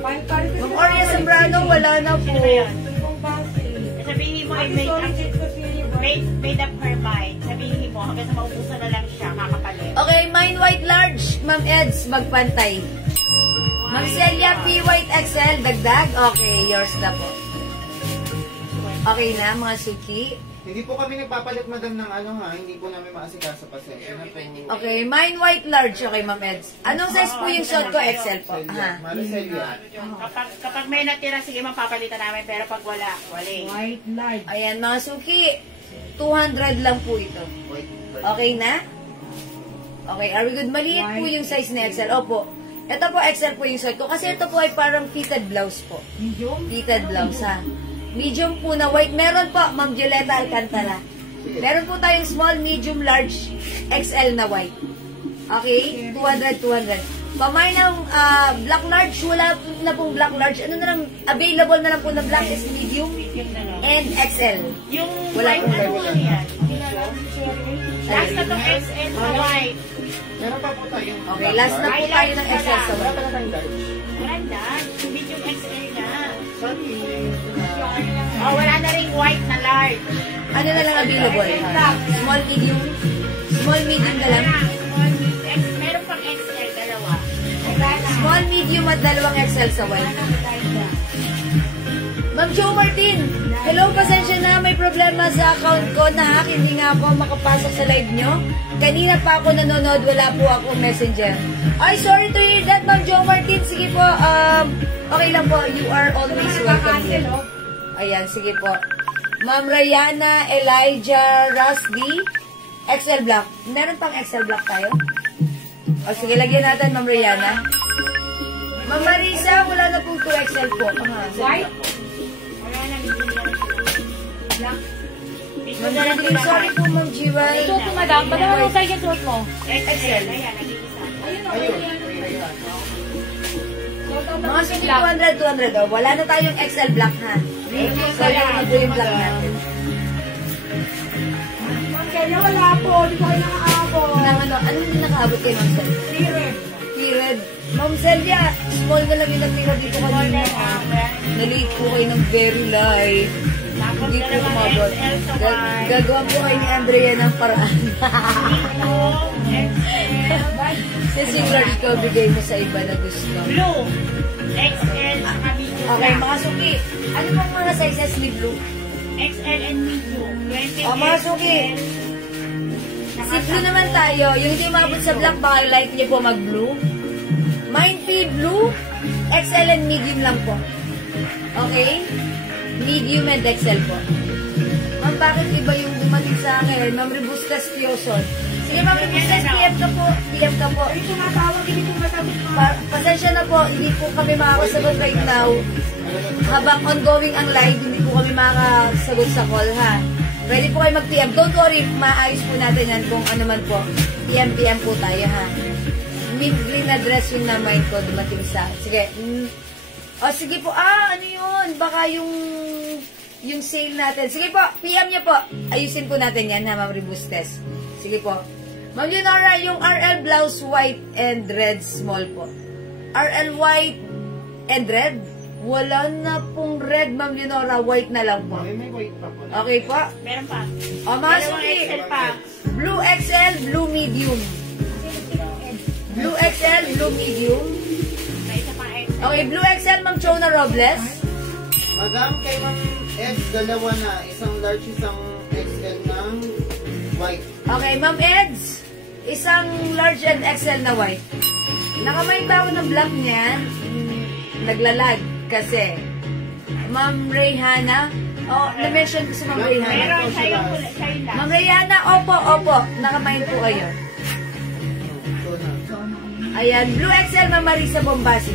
Ma'am Oria Zambrano, wala na po. Sabihin mo, made up her mind. Sabihin mo, hanggang sa maubusan na lang siya, kakapalit. Okay, mine white large, Ma'am Eds, magpantay. Ma'am Celia, P white XL, dagdag. Okay, yours na po. Okay na, mga suki. Hindi po kami nagpapalit, madam, ng ano ha. Hindi po namin maasikaso kasi. Okay, mine white large. Okay, Ma'am Eds. Anong size po yung suot ko? XL po. Ha? Maricelia. Kapag may natira, sige, mapapalitan namin. Pero pag wala, wala. White large. Ayan, mga suki. 200 lang po ito. Okay na? Okay, are we good? Maliit po yung size na XL. Opo. Ito po, XL po yung suot ko. Kasi ito po ay parang fitted blouse po. Medium? Fitted blouse, ha? Medium po na white. Meron po, Ma'am Violeta Alcantara. Meron po tayong small, medium, large, XL na white. Okay? 200. Pamay ng black large, wala na pong black large. Ano na lang, available na lang po na black is medium and XL. Yung Wala white, po. ano lang yan? Last na itong XL sa white. Meron pa po tayong... Okay, last na po tayo ng XL sa Wala white. pa na tayong large. Wala. Medium XL na. Sorry. Oh, wala na rin white na large. Ano na lang available? Small, medium. Small, medium na lang. Meron pang XL, dalawa. Small, medium at dalawang XL sa white. Ma'am Jo Martin, hello, pasensya na, may problema sa account ko na hack, hindi nga ako makapasok sa live nyo. Kanina pa ako nanonood, wala po ako messenger. Ay, sorry to hear that, Ma'am Jo Martin. Sige po, okay lang po, you are always welcome here. Ayan, sige po. Ma'am Rayana, Elijah, Rusty, XL Black. Meron pang XL Black tayo? O sige, lagyan natin, Ma'am Rayana. Ma'am Marisa, wala na pong 2XL po. White? Wala na, medium na rin. Black? Ma'am Jacqueline, sorry po, Ma'am Jiway. Suot mo, madam. Ba't naman yung size yung suot mo? XL. Ayan, nag-iisa. Ayun. Mga suti 200. Oh. Wala na tayong XL black, ha? So, yung mag yung black natin. Ma'am Celia, wala po. Di ko kayo nakaabot. Ano hindi nakaabot kay Ma'am Celia? Period. Period. Ma'am Celia, small na lang yung natira dito kanina. Nalate po kayo ng very light. Tapos Hindi po dalawang umabot. XL sa white. Gagawa po kayo ni Andrea ng paraan. Kasi yung large ko, bigay mo sa iba na gusto. Blue. XL, saka medium. Okay, mga suki. Ano pong mga sizes ni Blue? XL and medium. 20 Mga suki. Si Blue naman tayo. Yung hindi umabot sa black, baka light niyo po mag-blue. Mine fee blue, XL and medium lang po. Okay? Medium and XL po. Ma'am, bakit iba yung dumating sa akin? Ma'am Rebus Castioson. Sige, Ma'am Rebus, PM ka po. PM ka po. Hindi tumatawag, hindi ko masagot. Pasensya na po, hindi po kami makakasagot right now. Habang ongoing ang live, hindi po kami makakasagot sa call, ha? Pwede po kayo mag-PM. Don't worry, maayos po natin yan kung ano man po. PM po tayo, ha? Green address yung na-mind ko dumating sa... Sige. O, sige po. Ano yun? Baka yung sale natin. Sige po, PM niyo po. Ayusin po natin yan, ha, Ma'am Rebustes. Sige po. Ma'am Leonora, yung RL blouse white and red small po. RL white and red? Wala na pong red, Ma'am Leonora. White na lang po. May white pa po. Okay po. Meron pa. O, mga Dalawang suki. XL pa. Blue XL, blue medium. Blue XL, blue medium. May isa pang XL. Okay, blue XL, Ma'am Chona Robles. Madam, kay Ma'am X, dalawa na. Isang large, isang XL ng white. Okay, Ma'am Eds, isang large and XL na white. Nakamay pa ako ng black niyan. Naglalag kasi. Ma'am Rayhana. Na-mention ko si Ma'am Rayhana. Meron siya yung lang. Ma'am Rayhana, opo. Nakamain po kayo. So na. Ayan, blue XL, Ma'am Marisa Bombasi.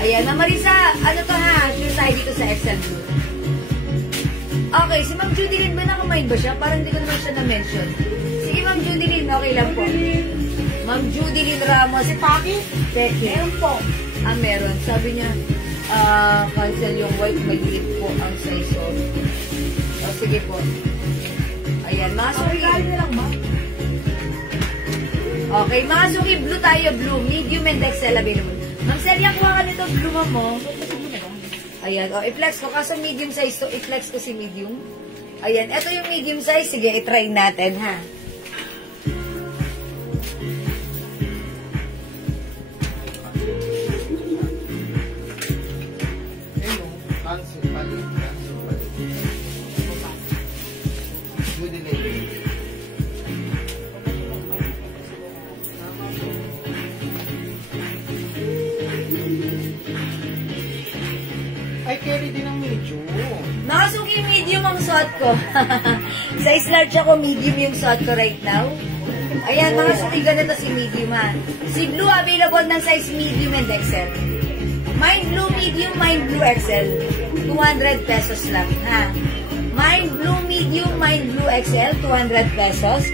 Ayan, Ma'am Marisa, ano to ha? Sure tayo dito sa XL blue. Okay, si Ma'am Judilyn ba nakamain ba siya? Parang hindi ko naman siya na-mention. Sige, Ma'am Judilyn, okay lang po. Ma'am Judilyn Ramos. Si Paki? Meron po. Meron. Sabi niya, cancel yung white, maliit po ang size. O, sige po. Ayan, mga suki. Okay, mga suki, blue tayo, blue. Medium and XL available. Ma'am Celia, kuha ka nito, blue mo. Ayan, i-flex ko. Kaso medium size to, i-flex ko si medium. Ayan, ito yung medium size. Sige, i-try natin, ha. Cancel palit. Good delay. Ay, carry din ang medyo. Nakasuki medium ang suot ko. Size large ako, medium yung suot ko right now. Ayan, mga suki, ganito si medium, ha. Si blue, available ng size medium and XL. Mine blue medium, mine blue XL. 200 pesos lang, ha. Mine blue medium, mine blue XL, 200 pesos.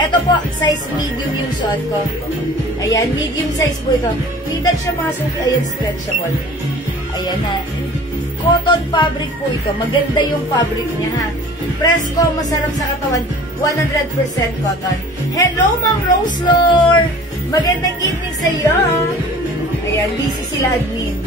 Ito po, size medium yung suot ko. Ayan, medium size po ito. Tinted siya mga suki, ayan, stretchable. Ayan, ha. Cotton fabric po ito. Maganda yung fabric niya, ha. Presko, masarap sa katawan. 100% cotton. Hello, Ma'am Roselor! Magandang evening sa iyo. Ayan, busy sila admin.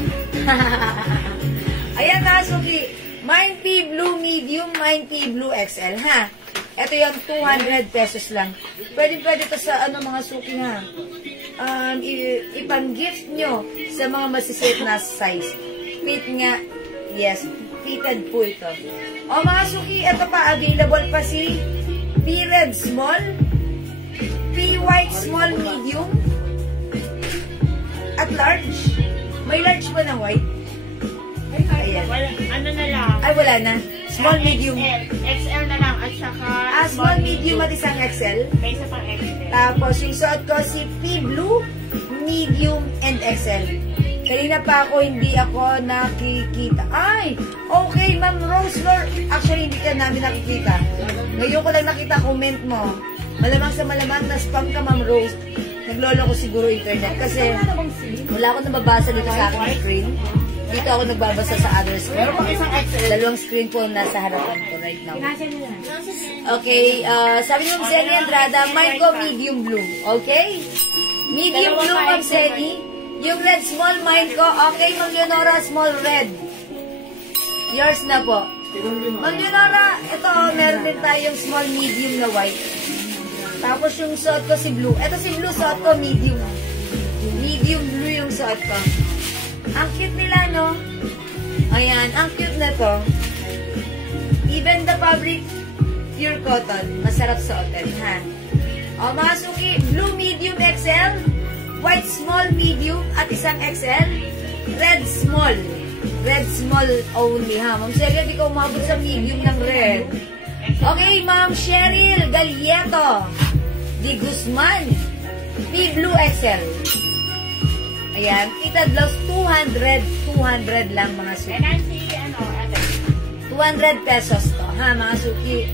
Ayan, Nasuki. Mine P Blue Medium, mine P Blue XL, ha. Ito yung 200 pesos lang. Pwede to sa mga suki, ha. Ipang-gift nyo sa mga masisit na size. Fit nga. Yes, fitted po ito. O mga suki, ito pa, available pa si P Red Small, P White Small Medium, at large. May large pa ng white? Ayan. Ano na lang? Ay, wala na. Small, medium. XL na lang at saka Small, medium at isang XL. may isa pang XL. Tapos, yung suot ko si P Blue, Medium, and XL. Kanina pa hindi ako nakikita. Ay! Okay, Ma'am Roselor. Actually, hindi ka namin nakikita. Ngayon ko lang nakita comment mo. Malamang sa malamang na spam ka, Ma'am Rose. Naglolo ko siguro internet. Kasi wala akong nababasa dito sa aking screen. Dito ako nagbabasa sa other screen. Dalawang screen po nasa harapan ko right now. Okay, sabi niyo, Ma'am Sally Andrada, mine ko medium blue. Okay? Medium blue, Ma'am Sally. Yung red small, mine ko. Okay, Ma'am Leonora, small red. Yours na po. Ma'am Leonora, ito, meron din tayong small, medium na white. Tapos yung suot ko si blue. Ito si blue, suot ko medium. Medium blue yung suot ko. Ang cute nila, no? Ayan, ang cute na to. Even the fabric, pure cotton. Masarap suotin, ha? O, mga suki, blue medium XL, white small medium, at isang XL, red small. Red small only, ha? Ma'am Celia, di ka umabot sa medium ng red. Okay, Ma'am Cheryl Galieto Di Guzman, P Blue XL. Ayan, fitted blouse, 200 lang mga suki. 200 pesos to, ha, mga suki.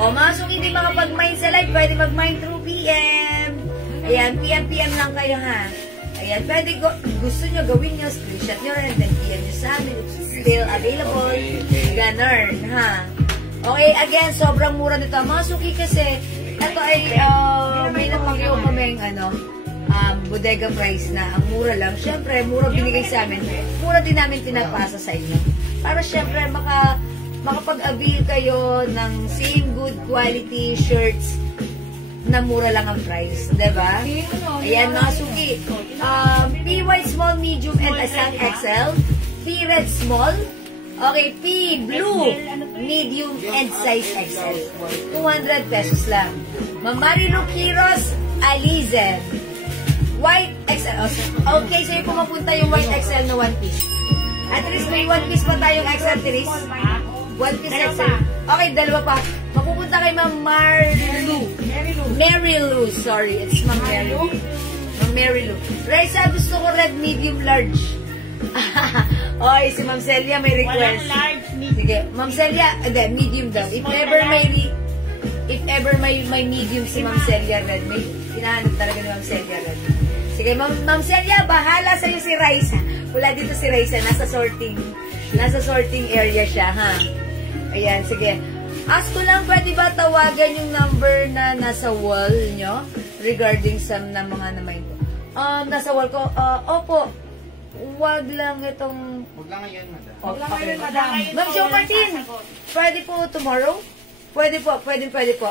O, mga suki, hindi makapag-mine sa live, pwede mag-mine through PM. Ayan, PM lang kayo, ha. Ayan, pwede gusto nyo gawin nyo, screenshot nyo rin, then PM nyo sa amin, it's still available. Ganun, ha. Okay, again, sobrang mura nito. Mga suki kasi, ito ay, may napagyo kaming, bodega price na ang mura lang. Siyempre, mura binigay sa amin. Mura din namin pinapasa sa inyo. Para siyempre, makapag-avail kayo ng same good quality shirts na mura lang ang price. Diba? Ayan, mga suki. P white small, medium, and isang XL. P red small. Okay, P blue, medium, and size XL. 200 pesos lang. Mamarilu Kiros, Alizen. White XL. Okay, so yung pumapunta yung white XL na one piece. At least may one piece pa tayong XL, Therese. One piece XL. Okay, dalawa pa. Mapupunta kay Ma'am Marilu. Sorry, it's Ma'am Marilu. Ma'am Marilu. Raisa, gusto ko red, medium, large. Okay, si Ma'am Celia may request. Sige, Ma'am Celia, medium daw. If ever may medium si Ma'am Celia red, may hinahanap talaga ni Ma'am Celia red. Sige, Ma'am Celia, bahala sa'yo si Raisa. Wala dito si Raisa, nasa sorting area siya, ha? Ayan, sige. Ask ko lang, pwede ba tawagan yung number na nasa wall nyo regarding sa na mga naman ko? Nasa wall ko, opo, wag lang itong... Huwag lang ngayon, madam. Huwag lang ngayon, madam. Ma'am Jo Martin, pwede po tomorrow? Pwede po,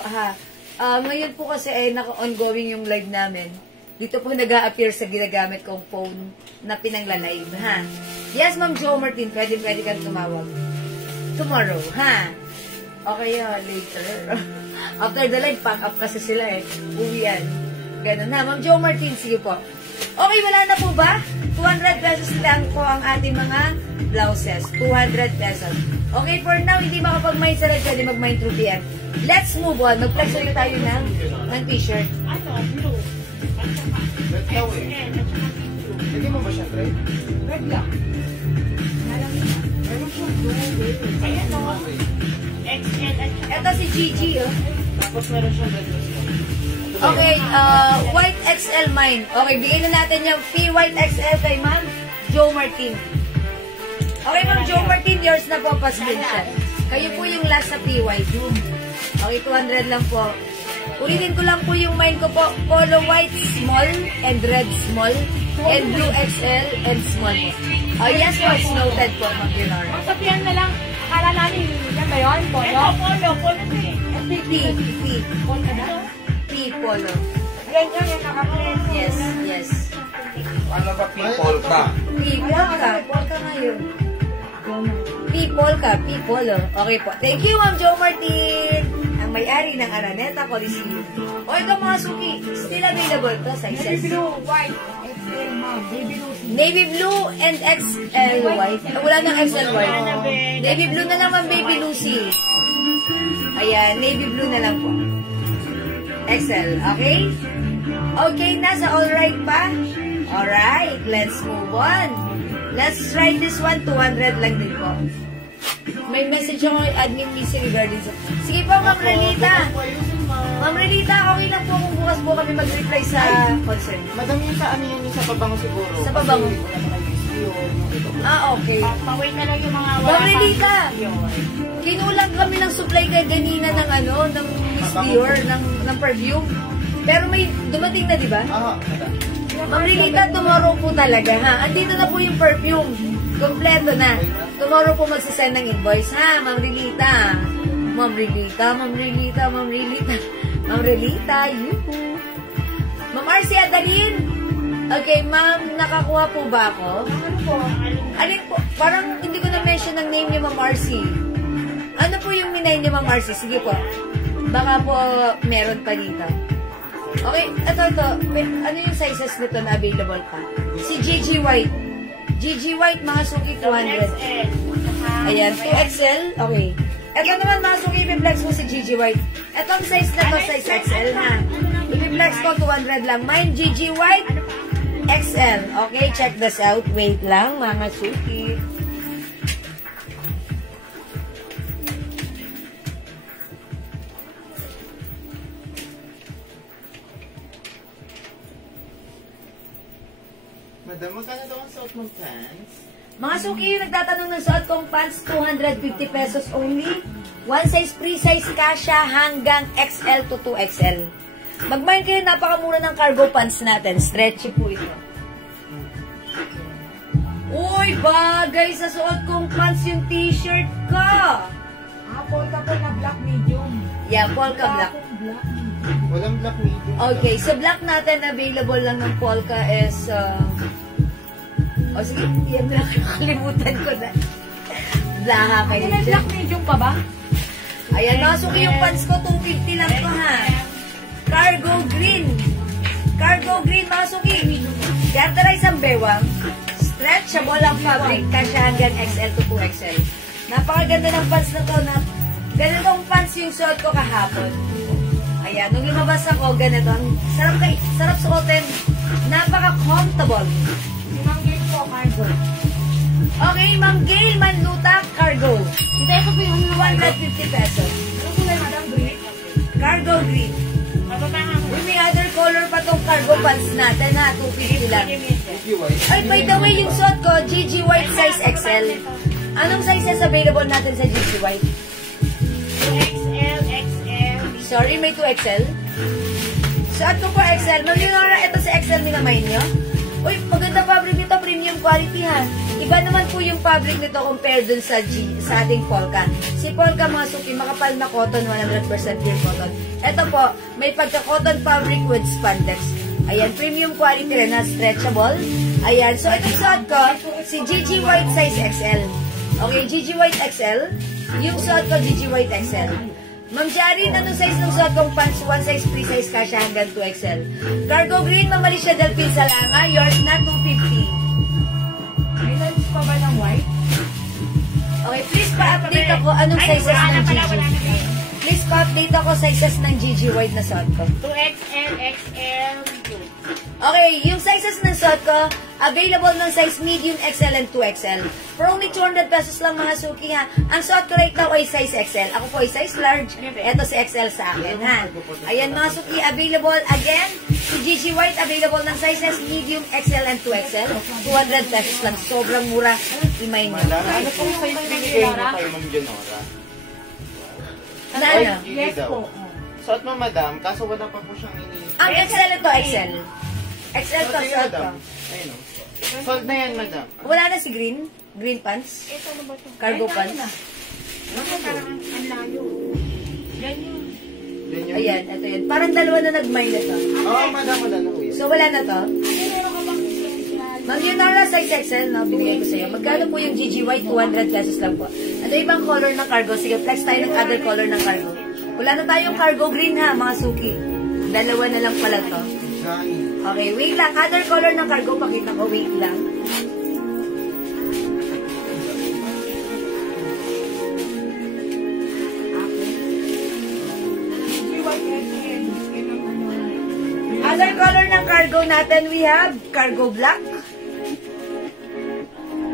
ha. Ngayon po kasi ay naka-ongoing yung live namin. Dito po nag-a-appear sa ginagamit kong phone na pinangla-live, ha. Yes, Ma'am Jo Martin, pwede kang tumawag. Tomorrow, ha. Okay, later. After the live, pack up kasi sila eh. Uwian. Ganun na. Ma'am Jo Martin, sige po. Okay, wala na po ba? 200 pesos lang po ang ating mga blouses. 200 pesos. Okay, for now, hindi makapag-mind sa live, pwede mag-mind through PM. Let's move on. Mag-flex ulit tayo ng t-shirt. Ano? Blue. Red daw eh. Lagi mo ba siya, Fred? Red lang. Meron siya blue. Ayan o. XL at saka. Ito si Gigi, oh. Tapos meron siya red. Okay, white XL mine. Okay, bigyan na natin yung P-White XL kay Ma'am Jo Martin. Okay, Ma'am Jo Martin, yours na po, pa-screen siya. Kayo po yung last sa P-White. Okay, 200 lang po. Ulitin ko lang po yung mine ko po. Polo white small and red small and blue XL and small. Yes po, it's noted po, Ma'am Leonora. Ang sabihan na lang, akala namin, yan ba yun? Polo? Ito, polo na eh. P. Polo na? P, polo. Yan yun, yung nakaprint. Yes. Ano ba people ka? People ka ngayon. People. Okay po. Thank you, Ma'am Jo Martin. Ang may-ari ng Araneta Coliseum. O ito mga suki, still available to Navy sizes. blue, white, XL, ma'am. Navy blue. Navy blue and XL white. Wala nang XL white. Navy blue na naman, Baby Lucy. Ayan, navy blue na lang po. XL, okay? Okay, nasa alright pa? Alright, let's move on. Let's try this one, 200 lang din po. May message ako kay Admin Missy regarding sa... Sige po, Ma'am Relita. Ma'am Relita, okay lang po kung bukas po kami mag-reply sa concern. Madam, yung sa ano yun, yung sa pabango siguro. Sa pabango? Kasi wala naman yung video. Okay. Pa-wait na lang yung mga wala Ma'am Relita, yun. kinulang kami ng supply kay ganina ng ng Miss Dior, ng perfume. Pero may dumating na, di ba? Madam. Ma'am Relita, tomorrow po talaga, ha? Andito na po yung perfume. Kompleto na. Tomorrow po magsasend ng invoice, ha? Ma'am Relita. Ma'am Relita, yuhu. Ma'am RC Adalyn. Okay, ma'am, nakakuha po ba ako? Ano po? Alin po? Parang hindi ko na-mention ang name niya, Ma'am RC. Ano po yung minay niya, Ma'am RC? Sige po. Baka po meron pa dito. Okay, ito. Ano yung sizes nito na available pa? Si Gigi White. Gigi White, mga suki, 200. XL. Ayan, 2XL. Okay. Ito naman, mga suki, i-flex mo si Gigi White. Itong size na to, size XL, ha? I-flex ko, 200 lang. Mine, Gigi White, XL. Okay, check this out. Wait lang, mga suki. Madam, magkano daw ang suot mong pants? Mga suki, nagtatanong ng suot kong pants, 250 pesos only. One size, free size kasha hanggang XL to 2XL. Mag-mind kayo, napakamura ng cargo pants natin. Stretchy po ito. Uy, bagay sa suot kong pants yung t-shirt ko. Polka po na black medium. Yeah, polka black. Black. Walang black medium. Okay, sa black natin, available lang ng polka is... sige, yan na nakalimutan ko na. Blaha kayo May dyan. black medium pa ba? Ayan, nasuki yung pants ko, 250 lang to, ha. Cargo green. Cargo green, masuki. Garterize ang bewang. Stretchable ang fabric, kasya hanggang XL to 2XL. Napakaganda ng pants na to. Ganitong pants yung suot ko kahapon. Ayan, nung lumabas ako, ganito. Sarap suotin. Napaka-comfortable. Yung gate po, cargo. Okay, Ma'am Gail Manlutak, cargo. Hindi ko po yung 250 pesos. Ano po na, madam? Green? Cargo green. Uy, may other color pa tong cargo pants natin, ha. 250 lang. Gigi White. Ay, by the way, yung suot ko, Gigi White size XL. Anong sizes available natin sa Gigi White? XL. Sorry, may 2XL. Suot ko po XL. Ma'am Leonora, ito sa XL minamay niyo. Uy, maganda fabric nito, premium quality ha. Iba naman po yung fabric nito compared dun sa ating Polka. Si Polka mga suki, makapal na cotton, 100% pure cotton. Ito po, may pagka-cotton fabric with spandex. Ayan, premium quality rin na stretchable. Ayan, so itong suot ko, si GG White size XL. Okay, GG White XL. Yung suot ko, GG White XL. Ma'am Jarin, anong size ng suot kong pants? 1 size, 3 size kasha hanggang 2XL. Cargo green, Ma'am Alicia Delphine Salanga. Yours na, 250. May lens pa ba ng white? Okay, please pa-update ako anong sizes ng GG. Please pa-update ako sizes ng GG White na suot ko. 2XL, XL, Okay, yung sizes ng suot ko, available ng size medium, XL, and 2XL. For only 200 pesos lang mga suki ha. Ang suot ko right now ay size XL. Ako po ay size large. Ito si XL sa akin ha. Ayan mga suki, available again. Si GG White, available ng sizes medium, XL, and 2XL. 200 pesos lang. Sobrang mura. Imay nyo. Ano pong size binigay mo kay Ma'am Leonora? Na Ay, ano? hindi Yes daw. po. Suot mo, madam, kaso wala pa po siyang Ang XL ito, XL. XL to, suot ko. Ayun o. Sold na yan, madam. Wala na si Green? Green pants? ito ano ba ito? Cargo pants? Parang ang layo. Yan yun. Yan yun. Ayan, ito yun. Parang dalawa na nag-mine na to. Oo, madam, wala na po yan. So, wala na to? Ma'am Leonora, size XL, no? Binigay ko sa'yo. Magkano po yung GG White? 200 pesos lang po. Ano ibang color ng cargo? Sige, flex tayo ng other color ng cargo. Wala na tayong cargo green ha, mga suki. Dalawa na lang pala to. Okay, wait lang. Other color ng cargo, pakita ko. Wait lang. Other color ng cargo natin, we have cargo black,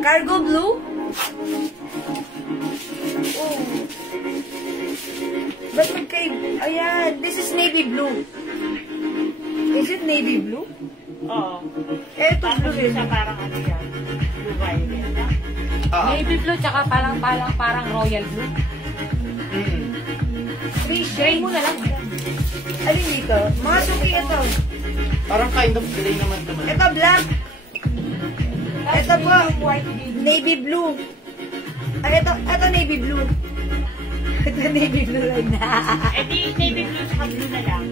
cargo blue, oh, ba't ayan, this is navy blue. Is it navy blue? Oo. Eto Tapos blue siya yun. parang ano yan. Blue violet. Oo. Navy blue, tsaka parang royal blue. Three Gray shades. mo na lang. Alin dito? Mga suki ito. Parang kind of gray naman naman. Ito black. Ito po, White navy. navy blue. Ay, ito navy blue. Ito navy blue lang na. Eh di, navy blue tsaka blue na lang.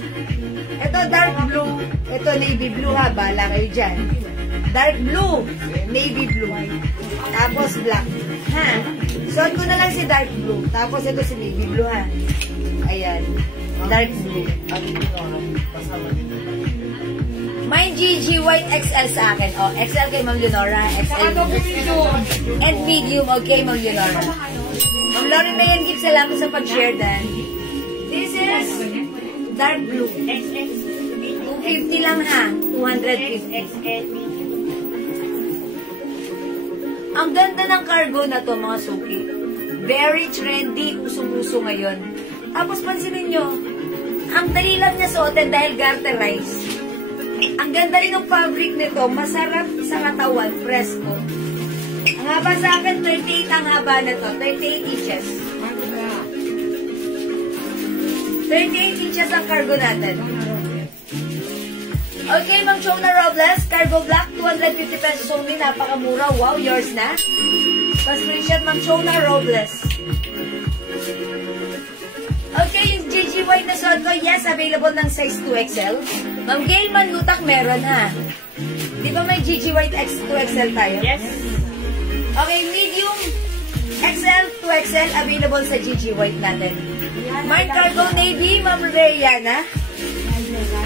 Ito dark blue. Ito navy blue ha. Bahala kayo dyan. Dark blue. Navy blue. Tapos black. Ha? Suot ko na lang si dark blue. Tapos ito si navy blue ha. Ayan. Dark blue. Ano yung oras? Kasama din. May GG White XL sa akin. O, XL kay Ma'am Leonora. XL. And medium. Okay, Ma'am Leonora. Ma'am Lauren Mayan Gibbs, salamat sa pag-share dan. This is dark blue. XS. 250 lang ha. 250. XXL. Ang ganda ng cargo na to mga suki. Very trendy. Usong-uso ngayon. Tapos pansinin nyo, ang dali lang niya suotin dahil garterize. Ang ganda rin ng fabric nito. Masarap sa katawan. Fresco. Ang haba sa akin, 38 ang haba na to. 38 inches. 38 inches ang cargo natin. Okay, Ma'am Chona Robles. Cargo black, 250 pesos only. Napakamura. Wow, yours na. Pa-screenshot, Ma'am Chona Robles. Okay, yung GG White na suot ko, yes, available ng size 2XL. Ma'am Gail Manlutak, meron ha. Di ba may GG White X 2XL tayo? Yes. Okay, medium XL, 2XL, available sa GG White natin. Mark Cargo Navy, Ma'am Rayana.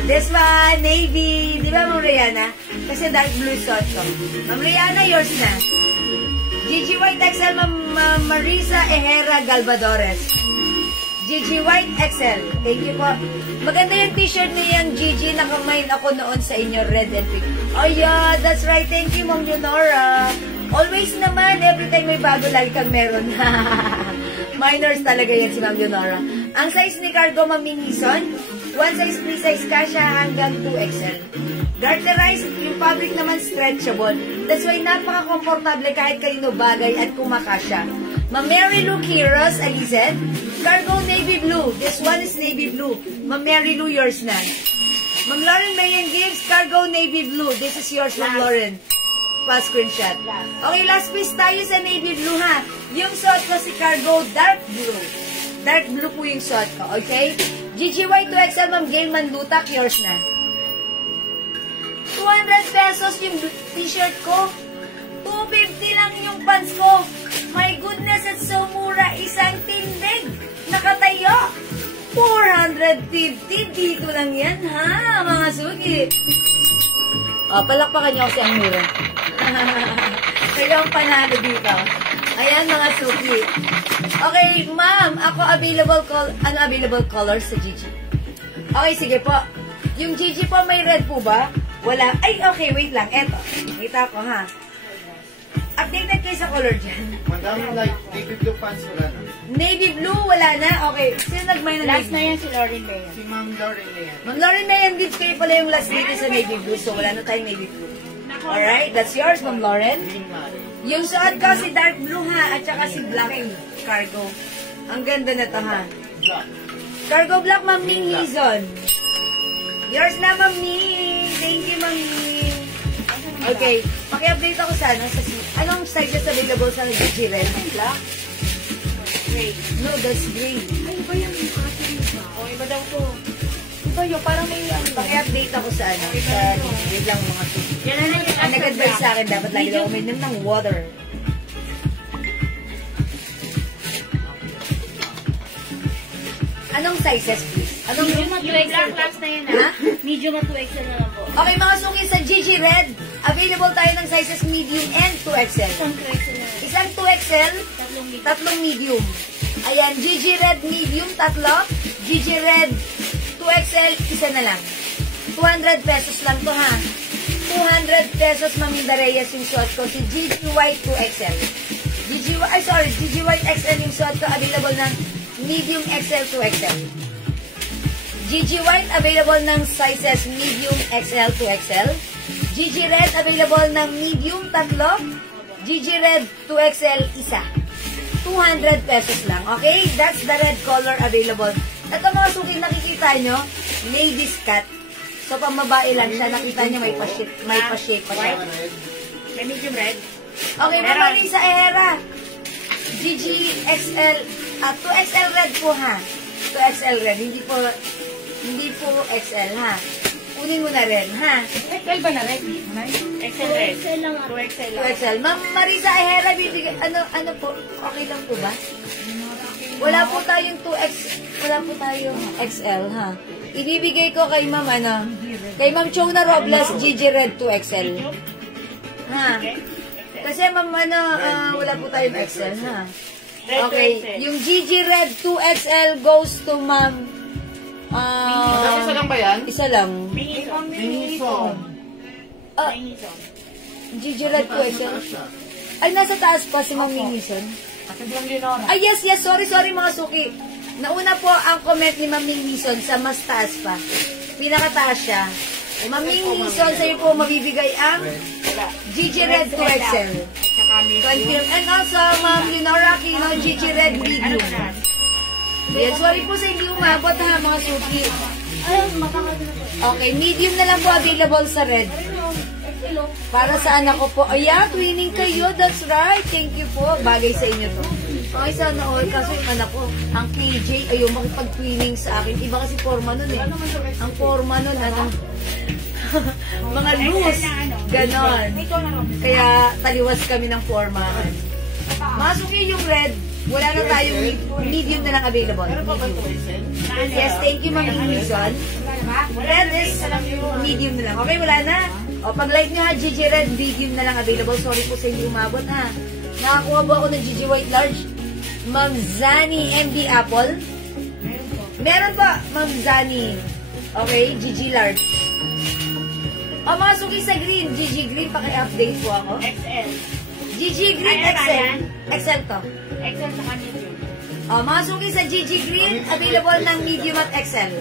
This one, Navy. Di ba, Ma'am Rayana? Kasi dark blue suot ko. Ma'am Rayana, yours na. GG White XL, Ma'am Marisa Ejera Galvadores. GG White XL. Thank you po. Maganda yung t-shirt niya yung GG. Nakamain ako noon sa inyo, red and pink. Oh yeah, that's right. Thank you, Ma'am Leonora. Always naman, every time may bago, lagi kang meron. Minors talaga yan si Ma'am Leonora. Ang size ni cargo, Ma'am Minison, 1 size, 3 size kasha hanggang 2XL. Garterized, yung fabric naman stretchable. That's why napaka-komportable kahit kanino bagay at kumakasya. Ma'am Mary Lou Quiros, Alizet, Cargo navy blue. This one is navy blue. Ma'am Mary Lou, yours na. Ma'am Lauren Mayan gives cargo navy blue. This is yours, Ma'am Lauren. Pa screenshot. Okay, last piece tayo sa navy blue, ha. Yung suot ko si cargo dark blue. Dark blue po yung suot ko, okay? GGY 2XL, Ma'am Gail Manlutak, yours na. 200 pesos yung t-shirt ko. 250 lang yung pants ko. My goodness, it's so mura. Isang tindig. Nakatayo. 450. Dito lang yan, ha, mga sugi. O, palakpakan niyo kasi ang mura. Kayo ang panalo dito. Ayan, mga sugi. Okay, ma'am, ako available colors sa Gigi. Okay, sige po. Yung Gigi po, may red po ba? Wala. Ay, okay, wait lang. Eto. Kita ko, ha. Updated kayo sa color dyan. Madam, like, navy blue pants wala na. Navy blue, wala na. Okay. Sino nagmay na Last navy na yan si Lauren Mayan. Si Ma'am Lauren na yan. Ma'am Lauren Mayan, dito kayo pala yung last dito sa navy blue. So, wala na tayong navy blue. Alright, that's yours, Ma'am Lauren. Yung suot ko si dark blue, ha. At saka si black cargo. Ang ganda na to, ha. Cargo black, Ma'am Ming Hizon. Yours na, Ma'am Ming. Thank you, Ma'am Ming. Okay. Paki-update ako sana sa anong sizes available sa Gigi Red? Black? Gray. No, that's gray. Ay, iba yan. O, iba daw to. Iba yun, parang may ano. Paki-update ako sa ano, sa wait lang mga to. Yan na lang yung Ang nag-advise sa akin, dapat lagi daw uminom ng water. Anong sizes, please? Anong Medium at 2XL. Last na yan, ha? Medium at 2XL na lang po. Okay, mga suki sa Gigi Red, available tayo ng sizes medium and 2XL. Isang 2XL na lang. Isang 2XL, Tatlong medium. tatlong medium. Ayan, Gigi Red medium, tatlo. Gigi Red 2XL, isa na lang. 200 pesos lang to, ha. 200 pesos, Ma'am Minda Reyes, yung suot ko. Si Gigi White 2XL. Gigi White XL yung suot ko. Available ng medium XL 2XL. Gigi White, available ng sizes medium XL 2XL. Gigi Red, available ng medium, tatlo. Gigi Red 2XL, isa. 200 pesos lang. Okay? That's the red color available. Ito mga suki, nakikita nyo, ladies cut. So, pambabae lang siya. Nakita nyo, may pa-shape pa siya. May medium red. Okay, Mama Lisa Ehera. Gigi XL, 2XL red po, ha. 2XL red. Hindi po XL, ha. Kunin mo na rin, ha. XL ba na red? XL red. 2XL lang. 2XL lang. 2XL. Ma'am Marisa Ehera, bibigyan, ano po, okay lang po ba? Wala po tayong 2X, wala po tayong XL, ha. Ibibigay ko kay Ma'am, kay Ma'am Chona Robles, Gigi Red 2XL. Ha. Kasi Ma'am, wala po tayong XL, ha. Okay, yung Gigi Red 2XL goes to Ma'am, Madam, isa lang ba yan? isa lang. Minison. Gigi Red 2XL. Ay, nasa taas pa si Ma'am Minison. Ay, yes, sorry mga suki. Nauna po ang comment ni Ma'am Minison sa mas taas pa. Pinakataas siya. Ma'am Minison, sa'yo po mabibigay ang Gigi Red 2XL. Confirm. And also, Ma'am Leonora Aquino, Gigi Red medium. Yan, sorry po sa hindi umabot, ha, mga suki. Okay, medium na lang po available sa red. Para sa anak ko po. Ayan, twinning kayo. That's right. Thank you po. Bagay sa inyo to. Okay, sana all. Kaso yung anak ko, ang KJ, ayaw makipag-twinning sa akin. Iba kasi forma nun, eh. Ang forma nun, mga loose. Ganon. Kaya taliwas kami ng forma. Masuki yung red. Wala na tayong medium na lang available. Yes, thank you, Ma'am Inison. Red is medium na lang. Okay, wala na. O, pag-like nyo, ha, Gigi Red, medium na lang available. Sorry po sa hindi umabot, ha. Nakakuha po ako ng Gigi White Large. Ma'am Zani MD Apple. Meron po, Ma'am Zani. Okay, Gigi Large. O, mga suki sa green. Gigi Green, paki-update po ako. XL. Gigi Green XL. XL to. XL sa medium. O, mga suki sa Gigi Green, available ng medium at XL.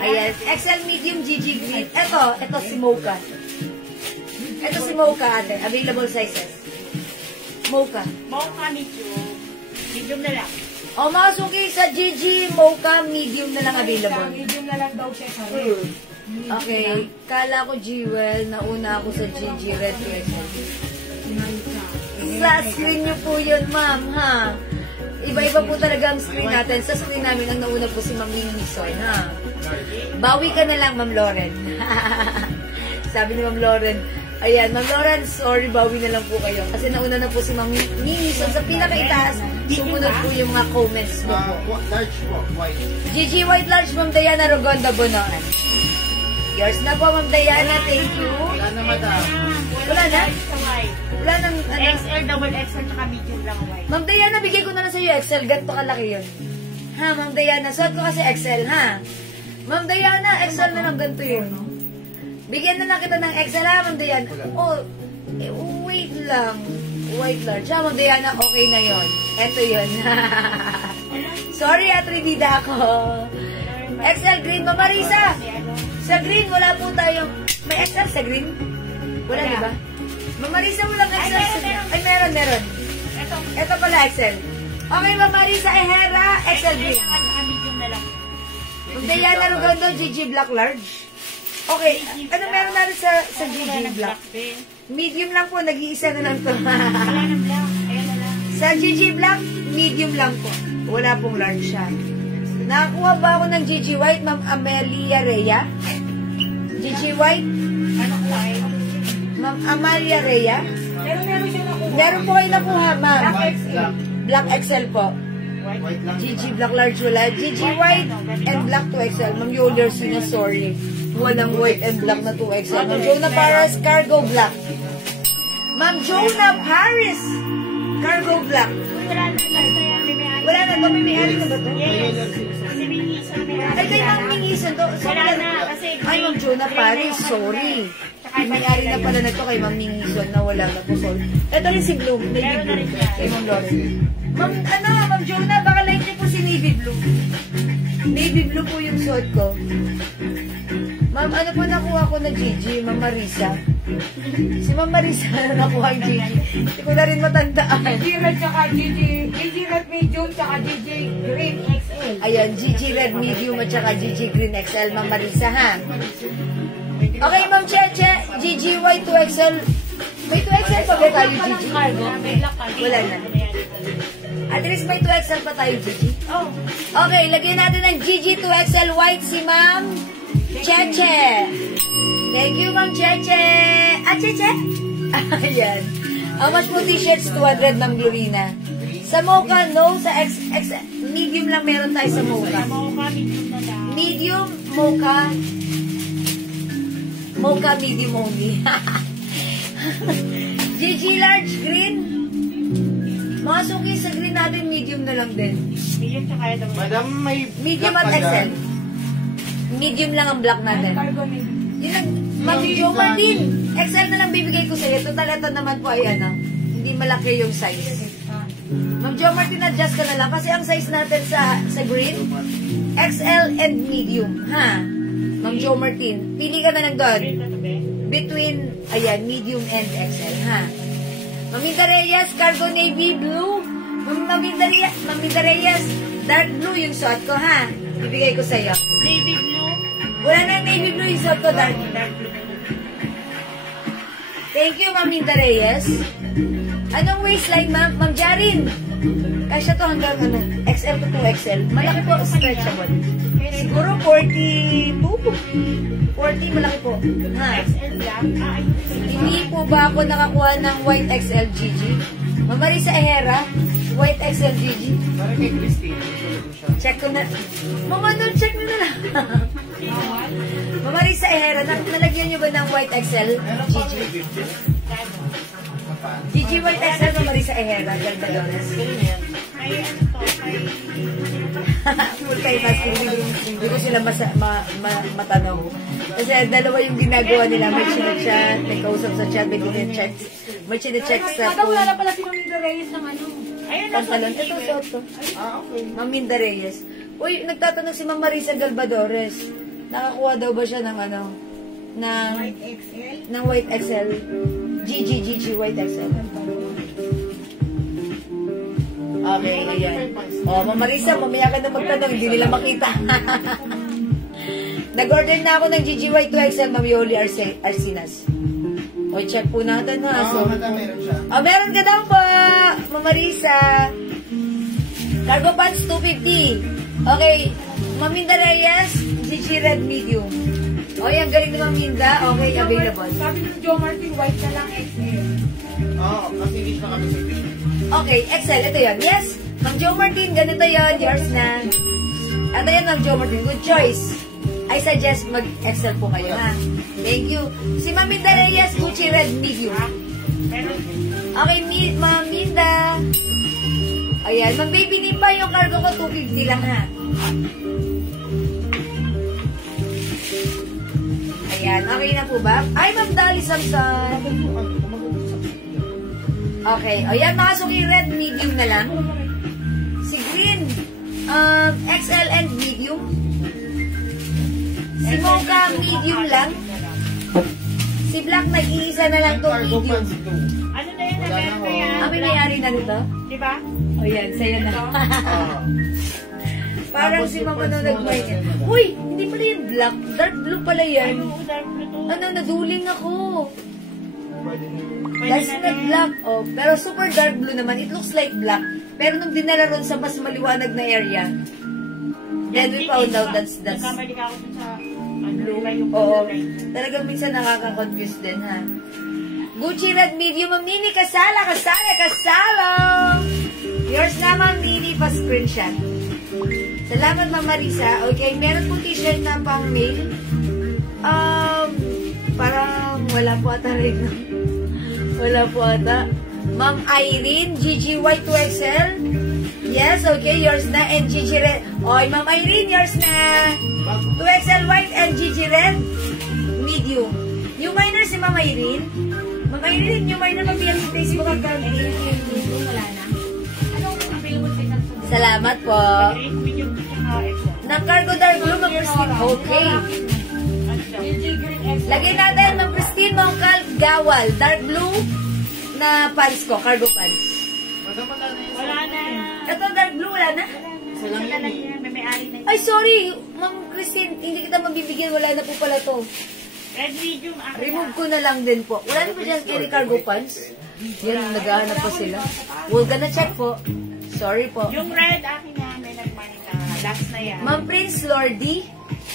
Ayan, XL medium Gigi Green. Ito si Mocha. Ito si Mocha, ate. Available sizes. Mocha. Mocha medium. Medium na lang. O mga suki, sa Gigi Mocha, medium na lang available. Medium na lang daw siya. Sorry. Okay, kala ko Jewel, nauna ako sa Gigi Red XL. Sa screen nyo po yun, ma'am, ha? Iba-iba po talaga ang screen natin. Sa screen namin, ang nauna po si Ma'am Minisoy, ha? Bawi ka na lang, Ma'am Lauren. Sabi ni Ma'am Lauren, ayan, Ma'am Lauren, sorry, bawi na lang po kayo. Kasi nauna na po si Ma'am Minisoy. Sa pinakaitaas, sumunod po yung mga comments mo po. Large po, white. Gigi White Large, Ma'am Diana Rogonda Bonoan. Yours na po, Ma'am Diana. Thank you. Wala na, madam. Wala na? Sa white. Wala nang, ano? XL, double XL, tsaka medium lang white. Ma'am Diana, bigay ko na lang sa iyo XL. Ganito kalaki yun. Ha, Ma'am Diana. Suot ko kasi XL, ha? Ma'am Diana, XL na lang ganito yun. Bigyan na lang kita ng XL, ha, Ma'am Diana? Oh, wait lang. White large. Ha, Ma'am Diana, okay na yun. Eto yun. Sorry, atridida ako. XL green, Ma'am Marisa. Sa green, wala po tayong... May XL sa green? Wala, di ba? Ma'am Marisa, walang XL sa green. Ay, meron. Ito pala, XL. Okay, Ma'am Marisa Ehera, XL green. Medium na lang. Ma'am Diana Rogondo, GG Black Large. Okay, ano meron natin sa GG Black? Medium lang po, nag-iisa na lang to. Wala na black. Ayan na lang. Sa GG Black, medium lang po. Wala pong large siya. Nakakuha ba ako ng GG White, Ma'am Amelia Rhea? GG White? Ano white? Ma'am Amalia Rhea? Pero meron siya nakuha. Meron po kayo nakuha, ma'am. Black. Black XL po. White lang. GG Black Large wala. GG White and Black 2XL. Ma'am Yoler Sina, sorry. Walang white and black na 2XL. Ma'am Jonah Paris, Cargo Black. Ma'am Jonah Paris, Cargo Black. Wala na lang sa yan. Wala na, mamimiyari na ba ito? Yes. Kasi minisa na yan. Ay, kayo Ma'am Mingisan to. Wala na, kasi... Ay, Ma'am Jonah Paris, sorry. May-ari na pala na to kay Ma'am Mingisan na wala na po. Sorry. Ito rin si Bloom. Navy Meron na rin Blue. siya. Kay Ma'am Lauren. Ma'am Jonah, baka like niyo po si Navy Blue. Navy Blue po yung suot ko. Ma'am, ano po nakuha ko na Gigi? Ma'am Marisa. Si Ma'am Marisa na nakuha yung Gigi. Hindi ko na rin matandaan. Gigi Red tsaka Gigi Red Medium tsaka Gigi Green XL. Ayan, Gigi Red Medium at saka Gigi Green XL, Ma'am Marisa, ha? Okay, Ma'am Cheche, Gigi White 2XL. May 2XL pa ba tayo, Gigi? May black ka. Wala na. At least may 2XL pa tayo, Gigi. Oh. Okay, lagyan natin ng Gigi 2XL White si Ma'am Cheche. Thank you, Ma'am Cheche. Ah, Cheche? Ayan. How much po t-shirts? 200, Ma'am Glorina. Sa Mocha, no. Sa medium lang meron tayo sa Mocha. Mocha, medium na lang. Medium, Mocha. Mocha, medium only. Gigi Large Green. Mga suki sa green natin, medium na lang din. Medium tsaka yung double. Madam, may Medium black at pa XL. dyan. Medium lang ang black natin. Cargo medium. Yun ang, Ma'am Jo Martin, XL na lang bibigay ko sa iyo. Total, ito naman po ay ano, hindi malaki yung size. Ma'am Jo Martin, adjust ka na lang. Kasi ang size natin sa green, XL and medium. Ha? Ma'am Jo Martin, pili ka na lang doon. Between, ayan, medium and XL. Ha? Maminda Reyes, Cargo Navy Blue. Maminda Reyes, dark blue yung suot ko, ha? Bibigay ko sa iyo. Navy blue. Wala na navy blue yung suot ko, dark blue. Thank you, Maminda Reyes. Anong waistline, Ma'am? Ma'am Jarin. Kasya to hanggang ano, XL to 2XL. Malaki po ako stretchable. Siguro 42. 40, malaki po. Ha? XL black. Hindi po ba ako nakakuha ng white XL GG? Ma'am Marisa Ehera, white XL GG. Parang kay Christine. Check ko na. Mama, no, check mo na lang. Ma'am Marisa Ehera, nalagyan niyo ba ng white XL GG? GG white XL Ma'am Marisa Ehera, Galvadores. Ay, ano to? Ay, Full kay Master, hindi ko sila matanong. Kasi dalawa yung ginagawa nila. May chinachat, may kausap sa chat, may chinecheck. May chinecheck sa Madam, wala na phone. pala si Maminda Reyes ng ano. ayun na. Pantalon. Ito, suot to. Ah, okay. Ma'am Minda Reyes. Uy, nagtatanong si Ma'am Marisa Galvadores. Nakakuha daw ba siya ng ano? Ng white XL. GG white XL. Okay, ayan. Oh, Ma'am Marisa, mamaya ka na magtanong, hindi nila makita. Nag-order na ako ng GGY 2XL, Ma'am Yoli Arsinas. O, check po natin ha. Oo, madam, meron siya. Oh, meron ka daw po, Ma'am Marisa. Cargo pants 250. Okay, Ma'am Minda Reyes, GG Red Medium. O, yan, galing ni Ma'am Minda. Okay, available. Sabi ng Joe Martin, white na lang XL. Oo, kasi hindi na kami sa Okay, XL, ito yan. Yes, Ma'am Joe Martin, ganito yan. Yours na. Ito yan, Ma'am Joe Martin. Good choice. I suggest mag-XL po kayo, ha? Thank you. Si Ma'am Minda Reyes, Gucci Red Medium. Okay, Ma'am Minda. Ayan, Ma'am Baby Nimba, yung cargo ko, 250 lang, ha? Ayan, okay na po ba? Ay, Ma'am Dali Samson. Okay, ayan, mga suki, red, medium na lang. Si Green, XL and medium. Si Mocha, medium lang. Si Black, nag-iisa na lang to medium. Ano na yun? Nabenta na yan. Kami may-ari na nito. Diba? O yan, sa'yo na. Oo. Parang si Mama na nag-make. Uy, hindi pala yung black. Dark blue pala yan. Dark blue to. Ano, naduling ako. Pwede That's na not rin. black. Oh, pero super dark blue naman. It looks like black. Pero nung dinala ron sa mas maliwanag na area, then we found out that's Nagkamali ka ako dun sa blue. Oo. Talagang minsan nakaka-confuse din, ha? Gucci Red Medium, Ma'am Nini, kasala! Yours na, Ma'am Nini, pa-screenshot. Salamat, Ma'am Marisa. Okay, meron po t-shirt na pang mail. Parang wala po ata rin. Wala po ata. Ma'am Irene, GGY 2XL. Yes, okay, yours na. And GG Red. Oy, Ma'am Irene, yours na. 2XL white and GG Red. Medium. Yung minor si Ma'am Irene. Ma'am Irene, yung minor mag-PM sa Facebook account. Wala na. Anong available sa inyo? Salamat po. Medium tsaka XL. Ng cargo dark blue, Ma'am Christine. Okay. GG Green XL. Lagay natin, Ma'am Christine Mongkal Gawal. Dark blue na pants ko. Cargo pants. Madam, wala na yun. Wala na. Ito, dark blue, wala na? Isa lang Wala yan na eh. yan. May-ari na yan. Ay, sorry. Ma'am Christine, hindi kita mabibigyan. Wala na po pala to. Red medium. Akin Remove na. ko na lang din po. Wala na po dyan kay cargo pants. Yan, naghahanap pa sila. We're gonna check po. Sorry po. Yung red, akin na. May nagmanita. Last na yan. Ma'am Prince Lordy,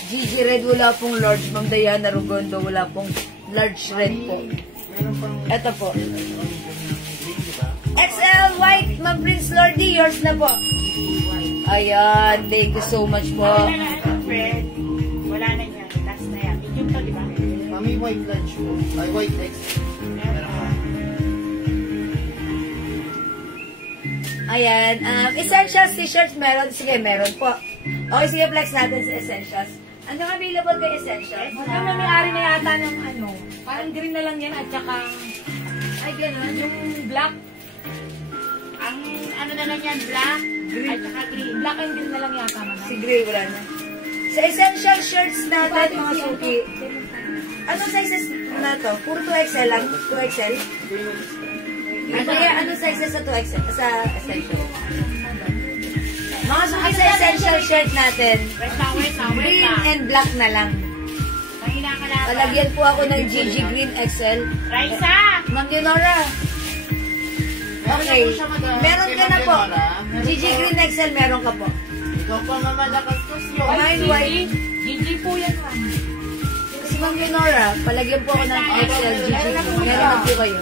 Gigi Red, wala pong large. Ma'am Diana Rugondo, wala pong large red po. Meron pang Ito po. green, di ba? XL White, Ma'am Prince Lordy, yours na po. Ayan, thank you so much po. Wala na yung red. Wala na yan. Last na yan. Medium to, di ba? Mami, white lunch po. Ay, white X. Meron ka. Ayan, essentials t-shirts meron. Sige, meron po. Okay, sige, flex natin sa essentials. Ano available kay essentials? Magka may-ari na yata ng ano. Parang green na lang yan at saka Ay, gano'n. yung black. Ang ano na lang yan, black. At saka green. Black and green na lang yata man. Si Gray, wala na. Sa essential shirts natin, mga suki. Anong sizes na to? Puro 2XL lang? 2XL? Ano kaya, anong sizes sa 2XL? Sa essential? Mga suki sa essential shirt natin, Wait na. green and black na lang. Mahina ka lang. Palagyan po ako ng GG Green XL. Raisa! Ma'am Leonora, okay. Meron na po siya, madam. Meron ka na po. Meron GG po. Green XL, meron ka po. Ikaw pa mamalakas ko siya. Mine white. GG po yan ha. Si Ma'am Leonora, palagyan po ako ng XL GG. Meron na po kayo.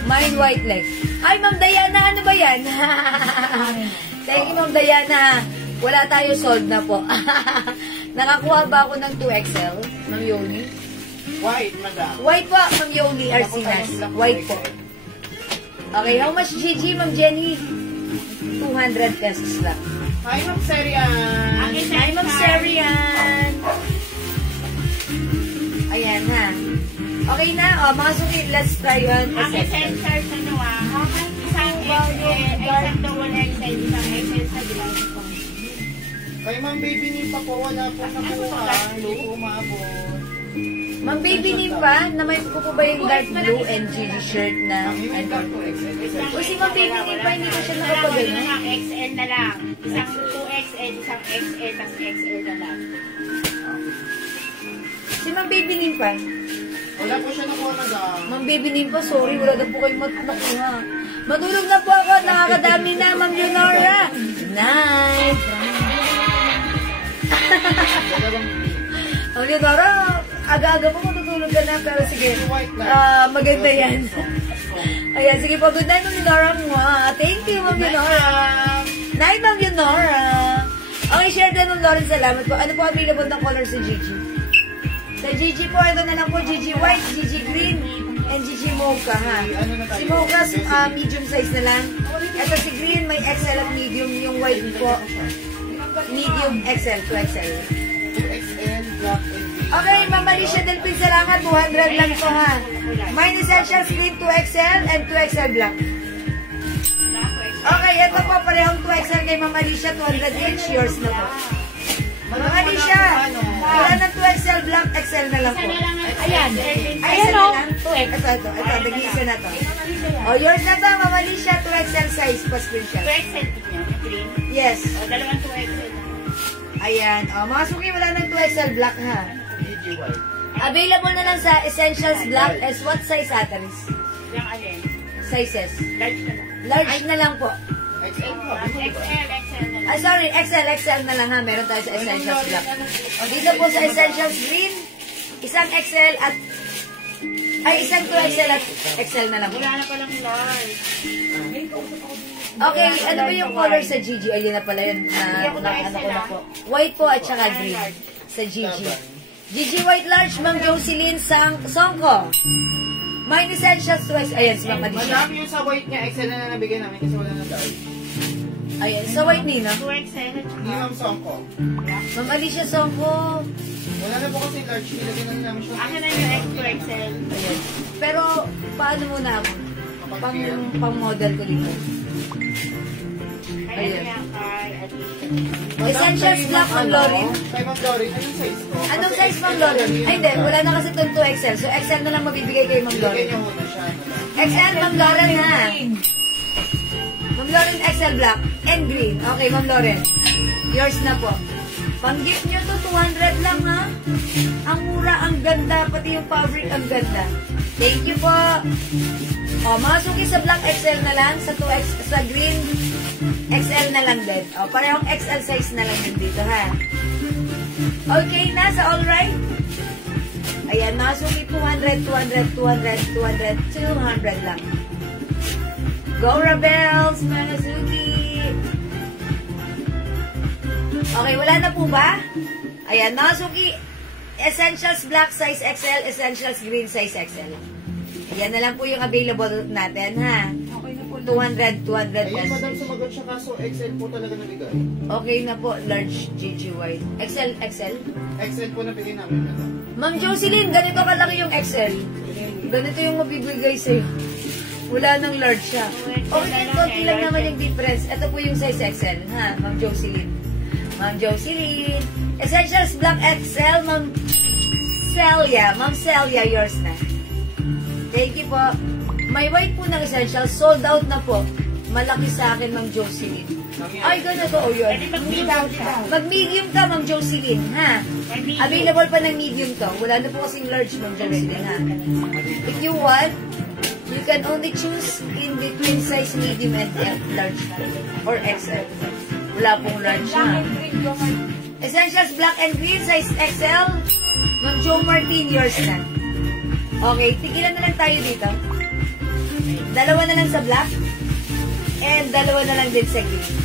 Mine white leg. Ay, Ma'am Diana, ano ba yan? Thank you, Ma'am Diana. Wala tayo sold na po. Nakakuha ba ako ng 2XL, Ma'am Yoni? White, madam. White po, Ma'am Yoni Arsinas. White po. Okay, how much GG, Ma'am Jenny? 200 pesos lang. Hi, Ma'am Serian. Hi, Ma'am Serian. Ayan, ha. Okay na. O, mga suki, let's try on Ang essential. essentials ano isang XL, isang double XL, isang XL sa dilaw. Kay Ma'am Baby ni pa po, wala po nakuha. Hindi po umabot. Ma'am Baby Nimpa, na may ko po ba yung dark blue and GG shirt na? Yung dark 2XL. O si Ma'am Baby Nimpa, hindi ko siya nakapagano. XL na lang. Isang 2XL, isang XL, tapos XL na lang. Si Ma'am Baby Nimpa. Wala po siya nakuha, madam. Ma'am Baby Nimpa, sorry, wala na po kayo nakuha. Matulog na po ako, nakakadami na, Ma'am Leonora. Nice. Ma'am Leonora, aga-aga po matutulog ka na, pero sige, maganda yan. Ayan, sige po, good night, Ma'am Leonora. Thank you, Ma'am Leonora. Night, Ma'am Leonora. Okay, share din, Ma'am Lauren, salamat po. Ano po available ng color sa Gigi? Sa Gigi po, ito na lang po, Gigi White, Gigi Green, and Gigi Mocha, ha? Si Mocha, medium size na lang. Ito si Green, may XL at medium. Yung white po, medium XL to XL. 2XL, black and green. Okay, Ma'am Alicia Del Pin, salamat. 200 lang po, ha? Mine Essentials Green 2XL and 2XL black. Okay, ito po, parehong 2XL kay Ma'am Alicia, 200 each. Yours na po. Ma'am Alicia, wala na 2XL black, XL na lang po. Ayan. Ayan o. Ito, nag-iisa na to. Oh, yours na to, Ma'am Alicia, 2XL size pa screenshot. 2XL din yun, yung green. Yes. O, dalawang 2XL. Ayan. Oh, mga suki, wala ng 2XL black, ha? Gigi White. Available na lang sa Essentials Black as what size, Ataris? Yung alin. Sizes. Large na lang. Large na lang po. XL po. XL na lang. Sorry, XL na lang, ha? Meron tayo sa Essentials Black. Dito po sa Essentials Green, isang XL at isang 2XL at XL na lang po. Wala na palang large. Okay, ano ba yung color sa Gigi? Ayun na pala yun. Ano ko na po. White po at saka green sa Gigi. Gigi White Large, Ma'am Jocelyn Songko. Mine Essentials 2XL. Ayan, si Ma'am Alicia. Madam, yung sa white niya, XL na nabigay namin kasi wala na dark. Ayan, sa white nina. 2XL at Hindi ma'am Songko. Ma'am Alicia Songko. Wala na po kasi large. Nilagyan na namin siya. akin na yung X2XL. Ayan. Pero, paano muna ako? Pang model ko dito. Ayan. Ayan. Kay Essentials Black, Ma'am Lorin. Kay Ma'am Lorin, anong size ko? Anong size, Ma'am Lorin? Ay, hindi. Wala na kasi itong 2XL. So, XL na lang mabibigay kay Ma'am Nilagyan Lorin. niya muna siya. XL, Ma'am Loren, ha? Ma'am Loren, XL Black and green. Okay, Ma'am Loren. Yours na po. Pang-gift nyo to, 200 lang, ha? Ang mura, ang ganda. Pati yung fabric, ang ganda. Thank you po. O, mga suki sa Black XL na lang. Sa 2X, sa green, XL na lang din. O, parehong XL size na lang din dito, ha? Okay na, sa alright? Ayan, mga suki, 200, 200, 200, 200, 200 lang. Go, Rebels, mga suki! Okay, wala na po ba? Ayan, mga suki, Essentials Black size XL, Essentials Green size XL. Ayan na lang po yung available natin, ha? Okay na po. 200, 200 Ayun, madam, pesos. sumagot siya kaso XL po talaga nabigay. Okay na po, large GG White. XL, XL? XL po nabigay namin, madam. Ma'am Jocelyn, ganito kalaki yung XL. Ganito yung mabibigay sa'yo. Wala nang large siya. Okay, konti lang naman yung difference. Ito po yung size XL, ha, Ma'am Jocelyn. Ma'am Jocelyn. Essentials Black XL, Ma'am Celia. Ma'am Celia, yours na. Thank you po. May white po ng Essentials. Sold out na po. Malaki sa akin, Ma'am Jocelyn. Ay, ganito. O, yun. Pwede mag-medium siya. Mag-medium ka, Ma'am Jocelyn, ha? Available pa ng medium to. Wala na po kasing large, Ma'am Jocelyn, ha? If you want, you can only choose in between size medium and large or XL. Wala pong large, ha? Essentials Black and Green, size XL. Ma'am Jo Martin, yours na. Okay, tigilan na lang tayo dito. Dalawa na lang sa black. And dalawa na lang din sa green.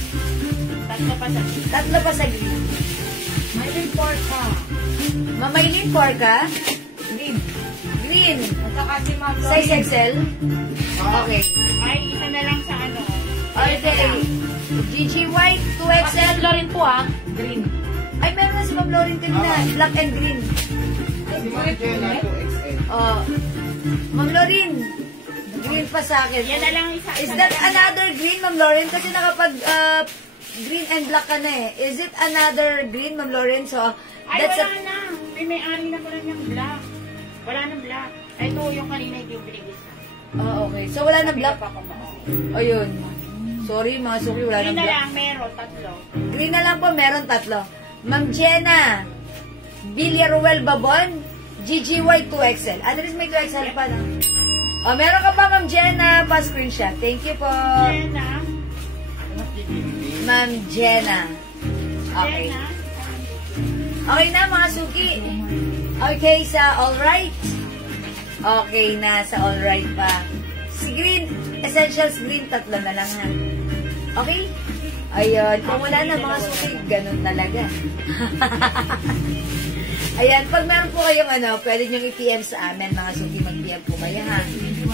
Tatlo pa sa green. May report ka. Mamaylin Porca. Green. Green. At saka si Ma'am Size Lorin. XL. Okay. Ay, isa na lang sa ano. Okay. GG White, 2XL. Lorin po ah. Green. Ay, meron na si Ma'am Lorin kanina. Black and green. Si Ma'am Jenna, 2XL. Oh. Ma'am Lorin. Green pa sa akin. Yan na lang isa. Is that another green, Ma'am Lorin? Kasi nakapag green and black ka na eh. Is it another green, Ma'am Lorin? So, Ay, that's wala na. May may-ari na pala niyang black. Wala nang black. Ito yung kanina yung binigis na. Okay. So, wala na black. Pinapapamao. Ayun. Sorry, mga suki, wala Green na na black. lang, meron, 3. Green na lang po, meron 3. Ma'am Jenna, Villaruel Babon, Gigi White 2XL. Andres, may 2XL pa na. Meron ka pa, Ma'am Jenna, pa-screenshot. Thank you po. Jenna. Ma'am Jenna. Okay. Jenna. Okay na, mga suki. Okay, sa alright. Okay na, sa alright pa. Si Green, Essentials Green, 3 na lang ha. Okay? Ayun. Kung wala na, mga suki, ganun talaga. Ayan, pag meron po kayong pwede nyo i-PM sa amin, mga suki, mag-PM po kayo ha.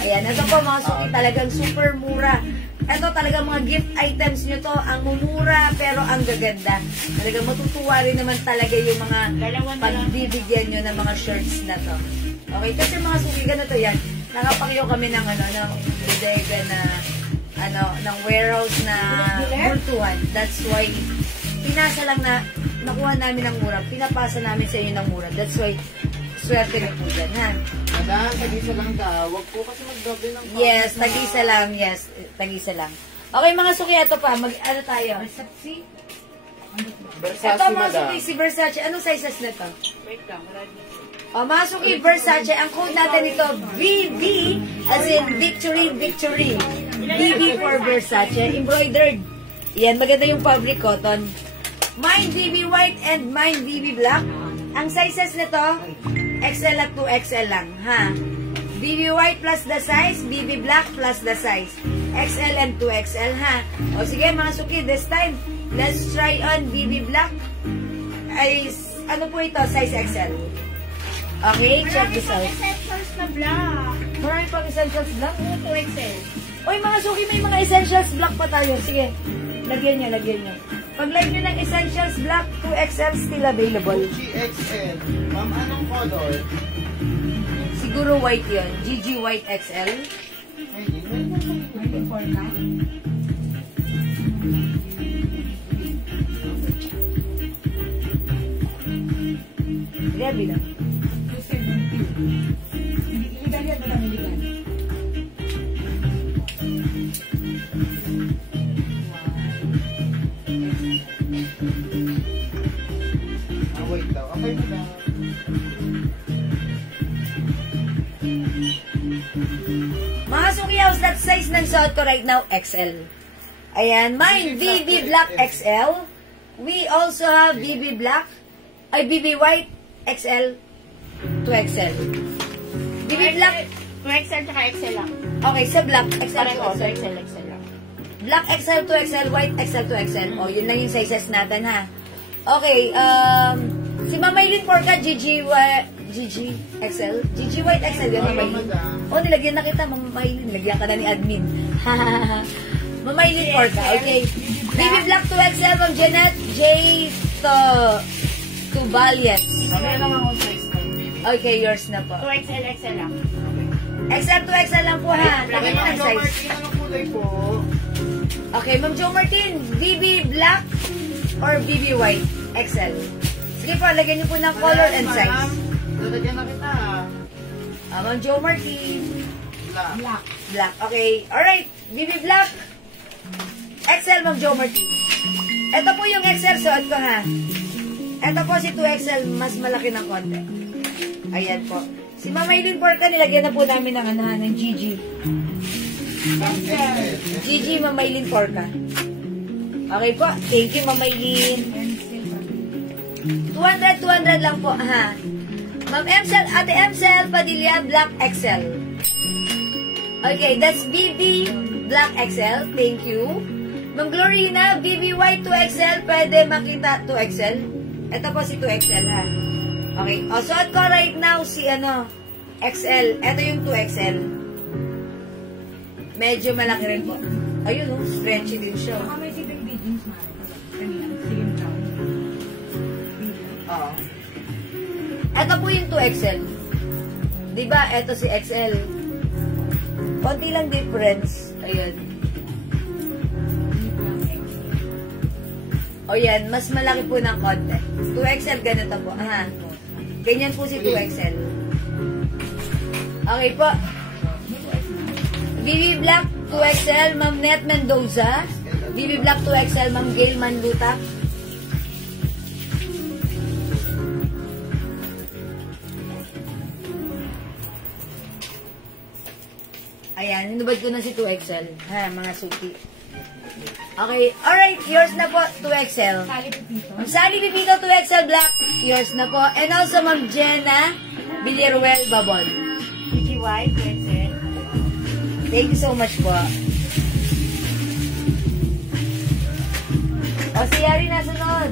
Ayan, ito po mga suki, talagang super mura. Ito talagang mga gift items nyo to, ang mumura pero ang gaganda. Talagang matutuwa rin naman talaga yung mga pagbibigyan nyo ng mga shirts na to. Okay, kasi mga suki, ganito yan. Nakapakyo kami ng ng bodega na ng warehouse na bultuhan. That's why pinasa lang na nakuha namin ng mura. Pinapasa namin sa inyo ng mura. That's why swerte na po dyan, ha? Madam, tag-isa lang daw. Huwag po kasi mag-doble ng pounds. Yes, tag-isa lang. Yes, tag-isa lang. Okay, mga suki, ito pa. Tayo? Versace. Versace, Ito, mga madam. suki, si Versace. Anong sizes na to? Wait lang, wala dito. Mga suki, Versace. Ang code natin ito, VV, as in Victory, Victory. VV for Versace. Embroidered. Yan, maganda yung fabric cotton. Mine VV white and mine VV black. Ang sizes nito, XL at 2XL lang, ha? BB white plus the size, BB black plus the size. XL and 2XL, ha? O sige, mga suki, this time, let's try on BB black. Ay, ano po ito? Size XL. Okay, check this out. Essentials na black. Marami pang essentials black. 2XL. Oy, mga suki, may mga essentials black pa tayo. Sige, lagyan nyo, lagyan nyo. Pag-like nyo ng essentials black, 2XL still available. GXL. Ma'am, anong color? Siguro white yon, GG White XL. Ay, di ba? Grabe lang. Illegal yan, walang illegal. Wait daw. Okay, madam. Mga suki house, that size ng suot ko right now, XL. Ayan, mine, BB Black XL. We also have BB Black, ay BB White XL, 2XL. BB Black, 2XL tsaka XL lang. okay, sa Black, XL, Pareho, 2XL. 2XL lang. Black XL, 2XL, White XL, 2XL. O, yun lang yung sizes natin, ha. Okay, si Mamaylin Porca, GG XL. GG White XL, yun, Mamaylin. O, nilagyan na kita, Mamaylin. Nilagyan ka na ni admin. Mamaylin Porca, okay. BB Black 2XL from Janet J. Tubalias. Okay, yours na po. 2XL, XL lang. XL 2XL lang po, ha. Lagyan mo ng Ma'am Jo size. Martin, anong kulay po? Okay, Ma'am Jo Martin, BB Black or BB White XL? Sige po, lagyan niyo po ng color and size. Lalagyan na kita. Ma'am Jo Martin, Black. Black. Okay, alright. BB Black XL, Ma'am Jo Martin. Ito po yung XL suot ko, ha. Ito po si 2XL, mas malaki ng konti. Ayan po. Si Mamaylin Porca, nilagyan na po namin ng GG. GG Mamaylin Porca. Okay po. Thank you, Mamaylin. 200 lang po, ha. Ma'am Emcel, Ate Emcel, Padilla, Black XL. Okay, that's BB Black XL. Thank you. Ma'am Glorina, BB White 2XL. Pwede makita 2XL. Ito po si 2XL, ha. Okay. O, suot ko right now si, XL. Ito yung 2XL. Medyo malaki rin po. Ayun, stretchy din siya. Baka may si Baby Jeans, Mare. Kanina, sige mo tawag. Oo. Ito po yung 2XL. Diba, ito si XL. Konti lang difference. Ayun. O yan, mas malaki po ng konti. 2XL ganito po. Aha. Ganyan po si 2XL. Okay po. BB Black 2XL, Ma'am Net Mendoza. BB Black 2XL, Ma'am Gail Manlutak. Ayan, hinubad ko na si 2XL. Ha, mga suki. Okay, alright, yours na po, 2XL. Ma'am Sally Pipito, 2XL Black, yours na po. And also, Ma'am Jenna Villaruel Babon. PGY, 2XL. Thank you so much po. O, si Yari nasunod.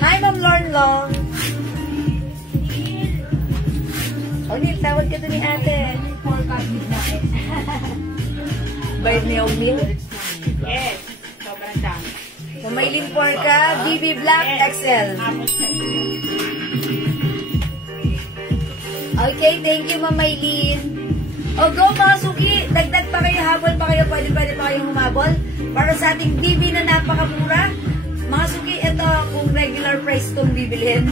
Hi, Ma'am Lorn Long. O, Neil, tawag ka to ni ate. Bayad ni O'Neil. Yes. Sobrang dami. Mamailin Porca, BB Black XL. Okay, thank you, Mamailin. O, go mga suki. Dagdag pa kayo, habol pa kayo. Pwede pa kayong humabol. Para sa ating BB na napakamura. Mga suki, ito, kung regular price itong bibilhin,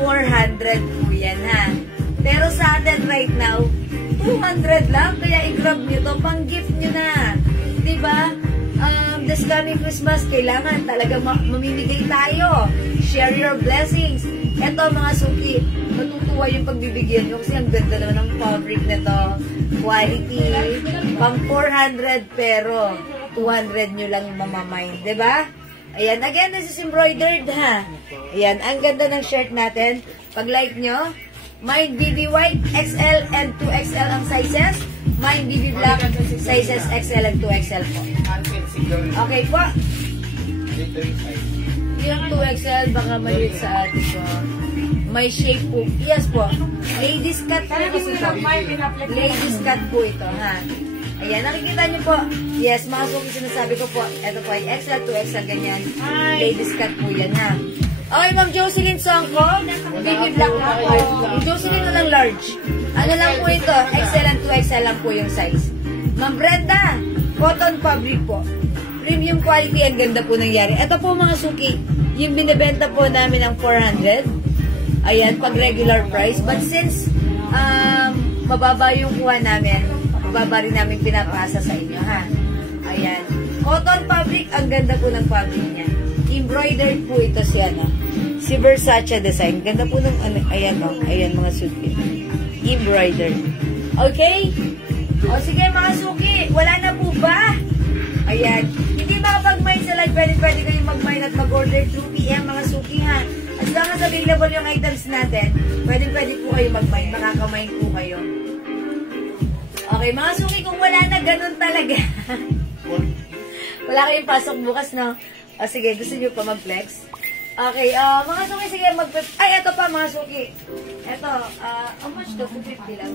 400 po yan, ha. Pero sa atin right now, 200 lang. Kaya i-grab nyo to. Pang-gift nyo na. Diba? This coming Christmas, kailangan talaga mamimigay tayo. Share your blessings. Ito mga suki, matutuwa yung pagbibigyan nyo kasi ang ganda naman ng fabric nito. Quality. Pang 400 pero 200 nyo lang mamamind. Diba? Ayan. Again, this is embroidered, ha. Ayan. Ang ganda ng shirt natin. Pag-like nyo, mine BB White, XL and 2XL ang sizes. Mine BB Black, sizes XL and 2XL po. Okay po. Yung 2XL, baka maliit sa atin po. May shape po. Yes po. Ladies cut po kasi ito. Ladies cut po ito, ha. Ayan, nakikita niyo po. Yes, mga suki sinasabi ko po. Ito po ay XL, 2XL, ganyan. Ladies cut po yan, ha. Okay, Ma'am Jocelyn Songko, BB Black na po. Jocelyn na lang large. Ano lang po ito? XL and 2XL lang po yung size. Ma'am Brenda, cotton fabric po. Premium quality, ang ganda po nangyari. Ito po mga suki, yung binibenta po namin ng 400. Ayan, pag regular price. But since mababa yung kuha namin, mababa rin namin pinapasa sa inyo, ha? Ayan. Cotton fabric, ang ganda po ng fabric niya. Embroidered po ito siya, no? Si Versace design. Ganda po ng, ayan, no? Ayan, mga suki. Embroidered. Okay? O, sige, mga suki. Wala na po ba? Ayan. Hindi makapag-mine sa live. Pwede kayong mag-mine at mag-order through PM, mga suki, ha? As long as available yung items natin, pwede po kayo mag-mine. Makaka-mine po kayo. Okay, mga suki, kung wala na, ganun talaga. Wala kayong pasok bukas, no? O, sige, gusto nyo pa mag-flex? Okay, mga suki, sige, mag-flex. Ay, eto pa, mga suki. Eto, how much to? 250 lang.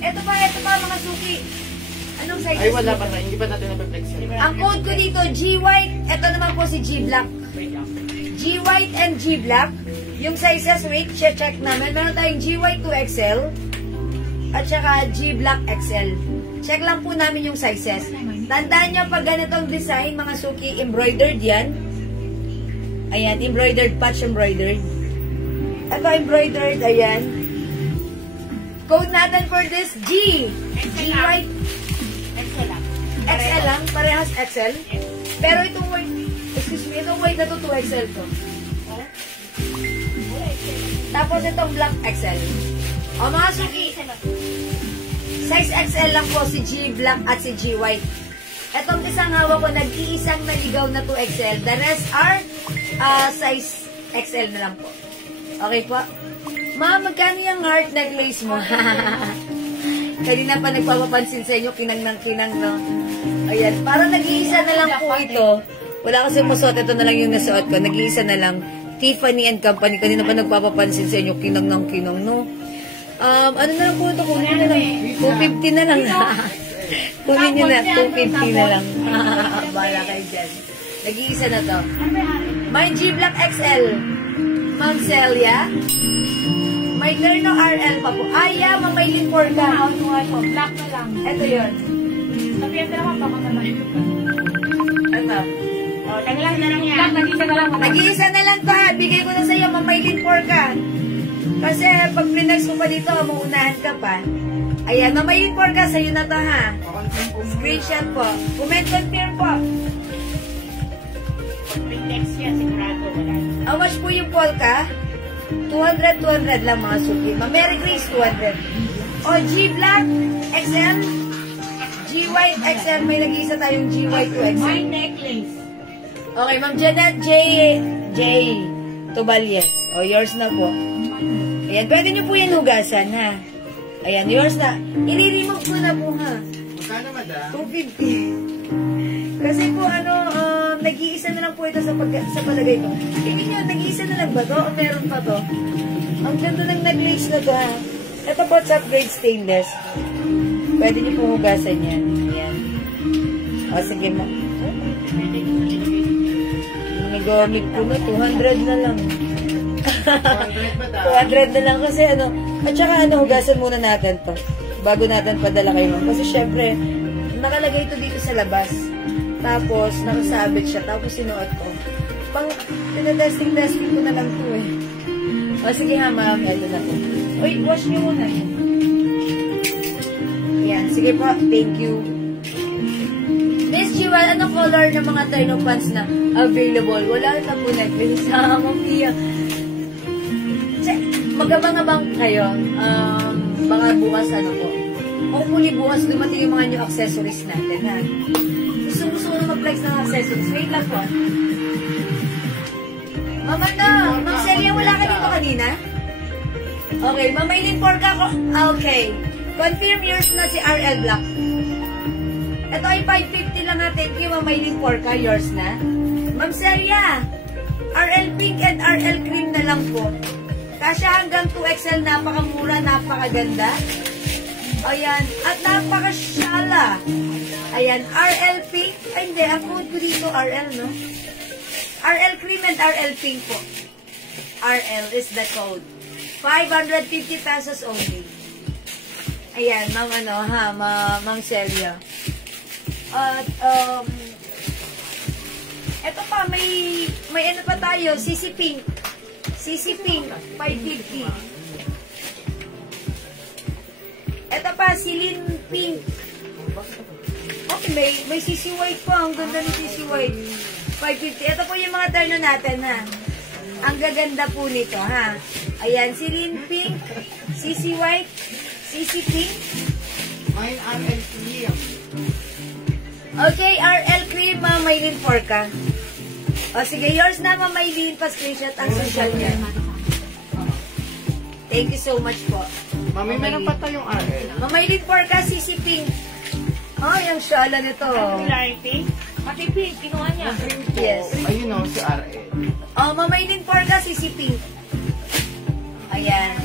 Eto pa, mga suki. Anong size? Ay, wala pa tayo. Hindi pa natin na-flex yun. Ang code ko dito, G-White. Eto naman po si G-Black. G-White and G-Black. Yung sizes, wait, check namin. Meron tayong G-White 2XL at saka G-Black XL. Check lang po namin yung sizes. Tandaan nyo, pag ganitong design, mga suki, embroidered yan. Ayan, embroidered, patch embroidered. Ito, embroidered, ayan. Code natin for this, G. G-White. XL lang. XL lang, parehas XL. Pero itong white, excuse me, itong white na to 2XL to. Tapos itong black XL. O mga suki, size XL lang po si G black at si G white. Etong isang hawak ko, nag-iisang naligaw na 2XL. The rest are size XL na lang po. Okay po? Ma'am, magkano yung heart necklace mo? Kanina pa nagpapapansin sa inyo, kinang, no? Ayan, parang nag-iisa na lang po ito. Wala kasi masuot, ito na lang yung nasuot ko. Nag-iisa na lang. Tiffany and Company. Kanina pa nagpapapansin sa inyo, kinang, no? Ano na lang po ito? Kunin nyo na lang. 250 na lang. Kunin nyo na. 250 na lang. Bala kayo dyan. Nag-iisa na to. My G Black XL. Ma'am Celia. May Terno RL pa po. Yeah, mamailin for ka. Black na lang. Ito yun. Sabihan na naman baka naman. Ito. Taglang na lang yan. Black, nag-isa na lang. Nag-iisa na lang to ha. Bigay ko na sa iyo, mamailin for ka. Kasi pag pinags mo pa dito, maunahan ka pa. Ayan, mamayin po ka, sa'yo na to ha. Screenshot po. Comment confirm po. May text yan, sigurado wala. How much po yung polka? 200 lang mga suki. Mary Grace, 200. O, G Black XL. G White XL. May nag-iisa tayong G White 2XL. My necklace. Okay, Ma'am Janet J. Tubalyes. O, yours na po. Ayan, pwede nyo po yan hugasan, ha? Ayan, yours na. I-remove ko na po, ha? Magkano, madam? 250. Kasi po, nag-iisa na lang po ito sa palagay ko. Tingin nyo, nag-iisa na lang ba to? O meron pa to? Ang ganda ng nag-lace na to, ha? Ito po, sa upgrade stainless. Pwede nyo po hugasan yan. Ayan. O, sige mo. Nagamit ko na, 200 na lang. 200 na lang kasi at saka hugasan muna natin to bago natin padala kay ma'am. Kasi syempre, nakalagay ito dito sa labas. Tapos, nakasabit siya. Tapos, sinuot ko. Pinatesting ko na lang to eh. O, sige ha ma'am, ito na po. Uy, wash nyo muna. Yan, sige po, thank you. Miss Jiwal, anong color ng mga terno pants na available? Wala na po necklace. Ma'am Pia. Magabang-abang kayo. Baka bukas po. Hopefully bukas dumating yung mga new accessories natin, ha? Gusto ko na mag-flex ng accessories. Wait lang po. Mama na, Ma'am Celia, wala ka dito kanina? Okay, mamailin for ka ko. Okay. Confirm yours na si RL Black. Ito ay 550 lang natin. Kaya mamailin for ka, yours na. Ma'am Celia, RL Pink and RL Cream na lang po. Kasya hanggang 2XL, napakamura, napakaganda. Ayan, at napakasyala. Ayan, RL Pink. Ay, hindi, ang code ko dito, RL, no? RL Cream and RL Pink po. RL is the code. 550 pesos only. Ayan, ma'am, ma'am Celia. At, eto pa, may ano pa tayo, CC Pink. CC Pink, 550. Ito pa, Celine Pink. Okay, may CC White pa. Ang ganda ni CC White. 550. Ito po yung mga terno natin, ha. Ang gaganda po nito, ha. Ayan, Celine Pink, CC White, CC Pink. Mine RL Cream. Okay, RL Cream, Maylin Porca. O sige, yours na, Maylin, pa-screenshot ang social niya. Thank you so much po. Mami, meron pa tayong RL. Maylin Porca, CC Pink. Ay, ang syala nito. Kulay pink. Pati pink, kinuha niya. Yes. Ayun o, si RL. Oh, Maylin Porca, CC Pink. Ayan.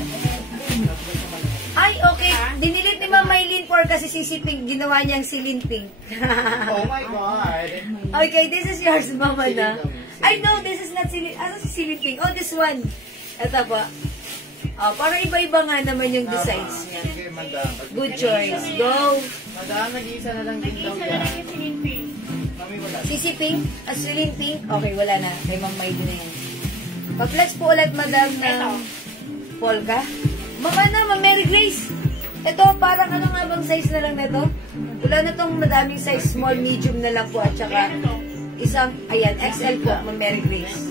Ay, okay. Dinilit ni Maylin Porca si CC Pink. Ginawa niyang Celine Pink. Oh my God. Okay, this is yours, Mama na. I know, this is not Celine. Ano si Celine Pink? Oh, this one. Ito po. Oh, para iba-iba nga naman yung designs niya. Sige, madam. Good choice. Go. Madam, nag-iisa na lang din daw Nag-isa na yan. lang yung Celine Pink. Mami, wala. CC Pink? Celine Pink? Okay, wala na. Kay Ma'am Maylin na yan. Pa-flex po ulit, Madam, ng polka. Mama na, Ma'am Mary Grace. Ito, parang ano nga bang size na lang na ito? Wala na itong madaming size, small, medium na lang po. At saka, isang, ayan, XL po, Ma'am Mary Grace.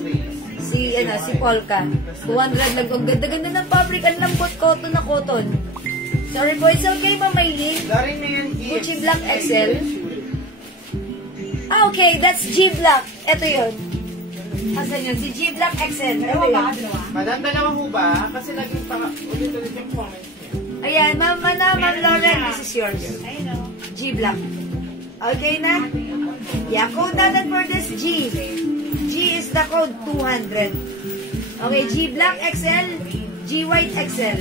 Si polka. 200 lang. Ang ganda-ganda ng fabric. Ang lambot, cotton na cotton. Sorry po, it's okay, Ma'am Maylin. Darin na yan, Gucci Black XL. Ah, okay, that's G Black. Ito yun. Asan yun? Si G Black XL. Ito yun. Madam, dalawa ho ba? Kasi naging ulit-ulit yung comments niya. Ayan, Ma'am Lauren, this is yours. Ayun o. G Black. Okay na? Yeah, code natin for this G. G is the code 200. Okay, G Black XL, G White XL.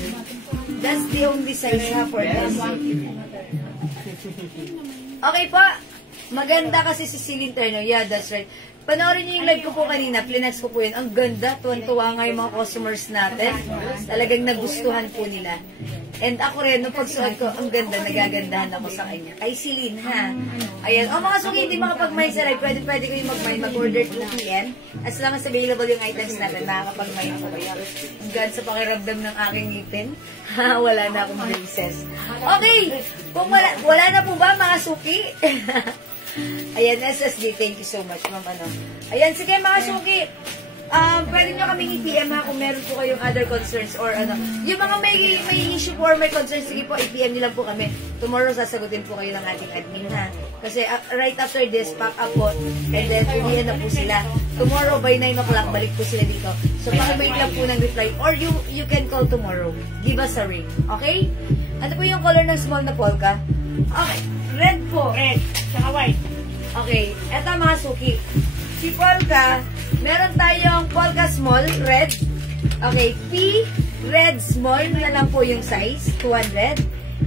That's the only size ha for this. Okay po. Maganda kasi si Celine Turner. Yeah, that's right. Panoorin niyo yung live ko po kanina, Plinex ko po yun. Ang ganda, tuwan-tuwa nga yung mga customers natin. Talagang nagustuhan po nila. And ako rin, nung pagsuot ko, ang ganda, nagagandahan ako sa kanya. Kay Celine, ha? Ayan. O mga suki, hindi makapag-mine sa live. Pwede kayo mag-mine, mag-order 2 p.m. As long as available yung items natin, makakapag-mine po kayo. Ang ganda sa pakiramdam ng aking ngipin. Ha, wala na akong braces. Okay, kung wala na po ba mga suki? Ayan, SSD, thank you so much, ma'am. Ayan, sige mga suki. Pwede nyo kaming i-PM ha kung meron po kayong other concerns or ano. Yung mga may issue po or may concerns, sige po, i-PM nyo lang po kami. Tomorrow, sasagutin po kayo ng ating admin ha. Kasi right after this, pack up po, and then uwihan na po sila. Tomorrow by 9 o'clock, balik po sila dito. So, pakibait lang po ng reply. Or you can call tomorrow. Give us a ring. Okay? Ano po yung color ng small na polka? Okay. Red po. Red. Tsaka white. Okay. Eto mga suki. Si polka, meron tayong polka small, red. Okay, P, red small na lang po yung size, 200.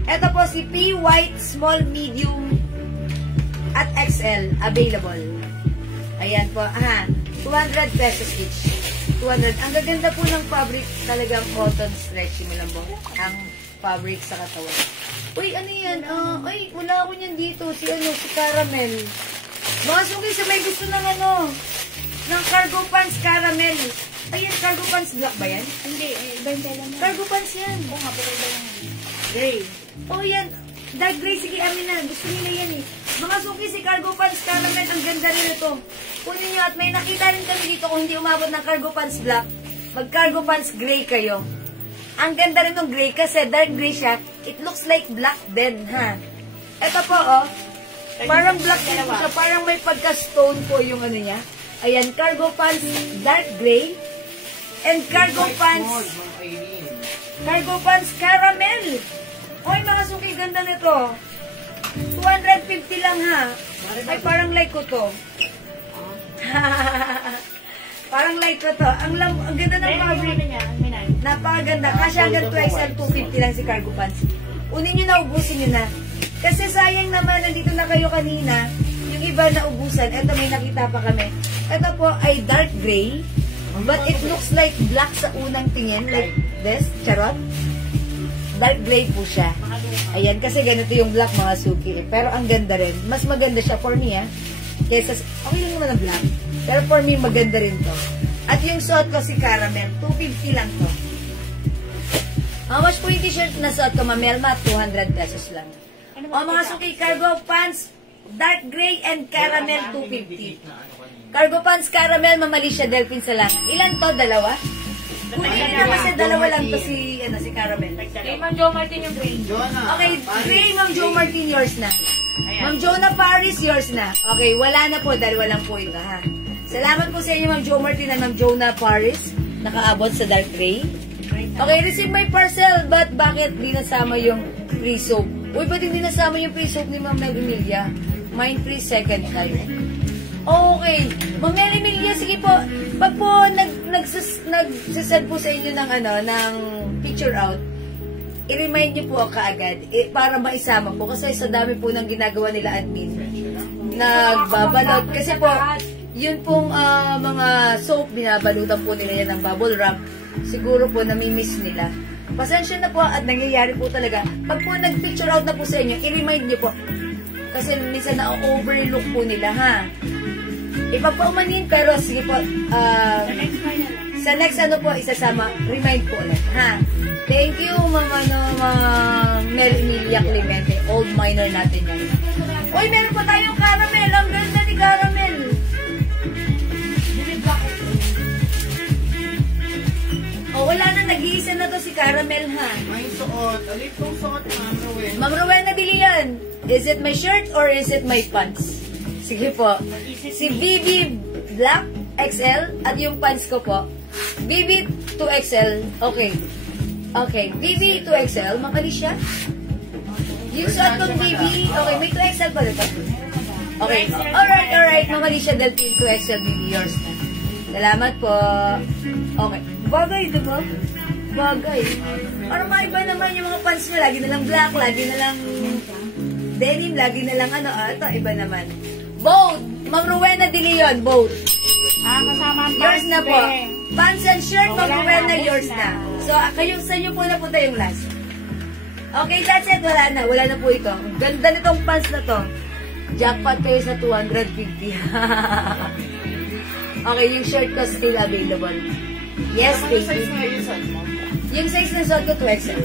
Ito po si P, white, small, medium, at XL, available. Ayan po, 200 pesos each. 200. Ang gaganda po ng fabric, talagang cotton stretchy mo lang po. Ang fabric sa katawan. Uy, ano yan? Ay, wala ako niyan dito. Si caramel. Mga suki, sa may gusto ng ng cargo pants caramel. Ayan, cargo pants black ba yan? Hindi, benta lang. Cargo pants yan. Oo nga, pero iba lang. Gray. Oh, yan. Dark gray, sige, amin na. Gusto nila yan eh. Mga suki, si cargo pants caramel, ang ganda rin ito. Kunin nyo at may nakita rin kami dito kung hindi umabot ng cargo pants black. Mag cargo pants gray kayo. Ang ganda rin ng gray kasi dark gray siya. It looks like black then, ha? Ito po, oh. Parang black din po siya. Parang may pagka-stone po yung ano niya. Ayan, cargo pants, dark gray. And cargo pants, caramel. Oy, mga suki, ganda nito. 250 lang, ha? Ay, parang like ko to. Parang like ko to. Ang ganda ng fabric. Napakaganda. Kasi hanggang 2XL, 250 lang si cargo pants. Unin nyo na, ubusin nyo na. Kasi sayang naman, nandito na kayo kanina, yung iba na ubusan. Ito, may nakita pa kami. Ito po ay dark gray, but it looks like black sa unang tingin, like this, charot. Dark gray po siya. Ayan, kasi ganito yung black, mga suki. Pero ang ganda rin. Mas maganda siya for me, ha. Kesa, okay lang naman ang black. Pero for me, maganda rin to. At yung suot ko si caramel, 250 lang to. How much po yung t-shirt na suot ko, Mamelma? 200 pesos lang. O mga suki, cargo pants, dark gray and caramel, 250. Cargo pants, caramel, Mamalicia Delphine sa lang. Ilan to? Dalawa? Kunin na kasi dalawa lang to si caramel. Kay Ma'am Jo Martin yung gray. Okay, gray, Ma'am Jo Martin, yours na. Ma'am Jonah Paris, yours na. Okay, wala na po, dalawa lang po ito, ha. Salamat po sa inyo, Ma'am Jo Martin and Ma'am Jonah Paris. Nakaabot sa dark gray. Okay, receive my parcel, but bakit di nasama yung free soap? Uy, ba't hindi nasama yung free soap ni Ma'am Mel Emilia? Mine free second tayo. Okay. Ma'am Mel Emilia, sige po. Pag po nagsasend po sa inyo ng picture out, i-remind niyo po kaagad para maisama po. Kasi sa dami po ng ginagawa nila admin. Nagbabalot. Kasi po, yun pong mga soap, binabalutan po nila yan ng bubble wrap. Siguro po, namimiss nila. Pasensya na po at nangyayari po talaga. Pag po nag-picture out na po sa inyo, i-remind niyo po. Kasi minsan na-overlook po nila, ha? Ipapaumanin, pero sige po, sa next po, isasama, remind po ulit, ha? Thank you, Ma'am Mel Emilia Clemente, old miner natin yan. Uy, meron pa tayong caramel. Ang ganda ni caramel. Oh, wala na, nag-iisa na to si caramel, ha? May suot. Alip kong suot, Ma'am Rowena. Ma'am Rowena Dilian, is it my shirt or is it my pants? Sige po. Si BB Black XL at yung pants ko po. BB 2XL. Okay. Okay. BB 2XL. Makali siya. Yung suot kong BB. Okay. May 2XL pa rin ba? Okay. Alright. Makali siya dahil 2XL BB. Yours na. Salamat po. Okay. Bagay, diba? Bagay. Parang maiba naman yung mga pants niya. Lagi na lang black. Lagi na lang denim. Lagi na lang ito, iba naman. Both Ma'am Rowena De Leon, both. Kasama ang Yours na po. pants, Pants and shirt, Oh, Ma'am wala Rowena, na, yours yes na. na. So, kayo, sa inyo po na punta yung last. Okay, that's it. Wala na. Wala na po ito. Ang ganda nitong pants na to. Jackpot kayo sa 250. Okay, yung shirt ko still available. Yes, Ano size baby. nga yung size mo? Yung size na suot ko, 2XL.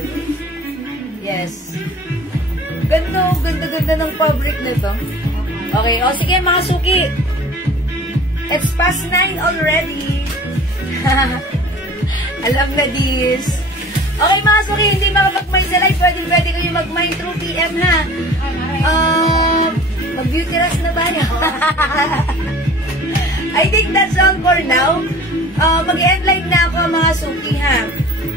Yes. Ganda, ganda ng fabric na to. Okay, o sige mga suki. It's past 9 already. Alam na this. Okay mga suki, hindi makapag-mine sa live. Pwede kayo mag-mine through PM ha. Mag-beauty rest na ba niya? I think that's all for now. Mag-end live na ako mga suki ha.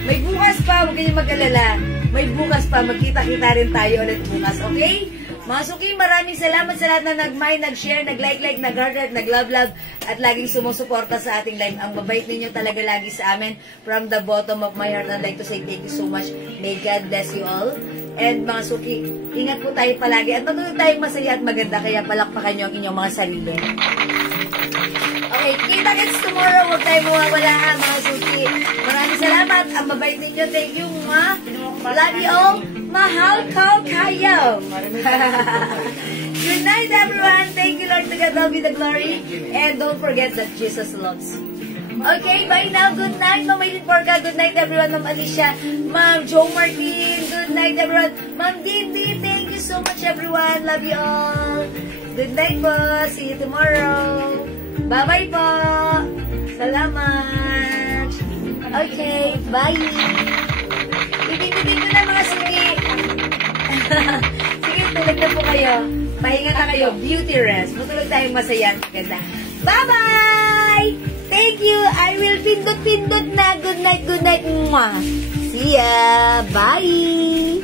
May bukas pa, huwag kayong mag-alala. May bukas pa, magkita-kita rin tayo ulit bukas, okay? Mga suki, maraming salamat sa lahat na nag-mind, nag-share, nag-like, nag-heart, nag-love, at laging sumusuporta sa ating live. Ang babait ninyo talaga lagi sa amin. From the bottom of my heart, I'd like to say thank you so much. May God bless you all. And mga suki, ingat po tayo palagi. At patuloy tayong masaya at maganda, kaya palakpakan nyo ang inyong mga sarili. Okay, kita-kits tomorrow. Huwag tayo mawawala ha, mga suki. Maraming salamat. Ang babait ninyo. Thank you, mga. Love you all. Mahal ko kayo. Good night, everyone. Thank you, Lord. To God all be the glory. And don't forget that Jesus loves you. Okay, bye now. Good night, Ma'am Aileen Porca. Good night, everyone. Ma'am Alicia. Ma'am Joe Martin. Good night, everyone. Ma'am Dindi. Thank you so much, everyone. Love you all. Good night po. See you tomorrow. Bye-bye po. Salamat. Okay, bye. Ibig-ibig ko na mga suki. Sige, tulog na po kayo. Pahinga na kayo. Beauty rest. Matulog tayong masaya. Ganda. Bye-bye! Thank you. I will pindot-pindot na. Good night, good night. Mwah. See ya. Bye!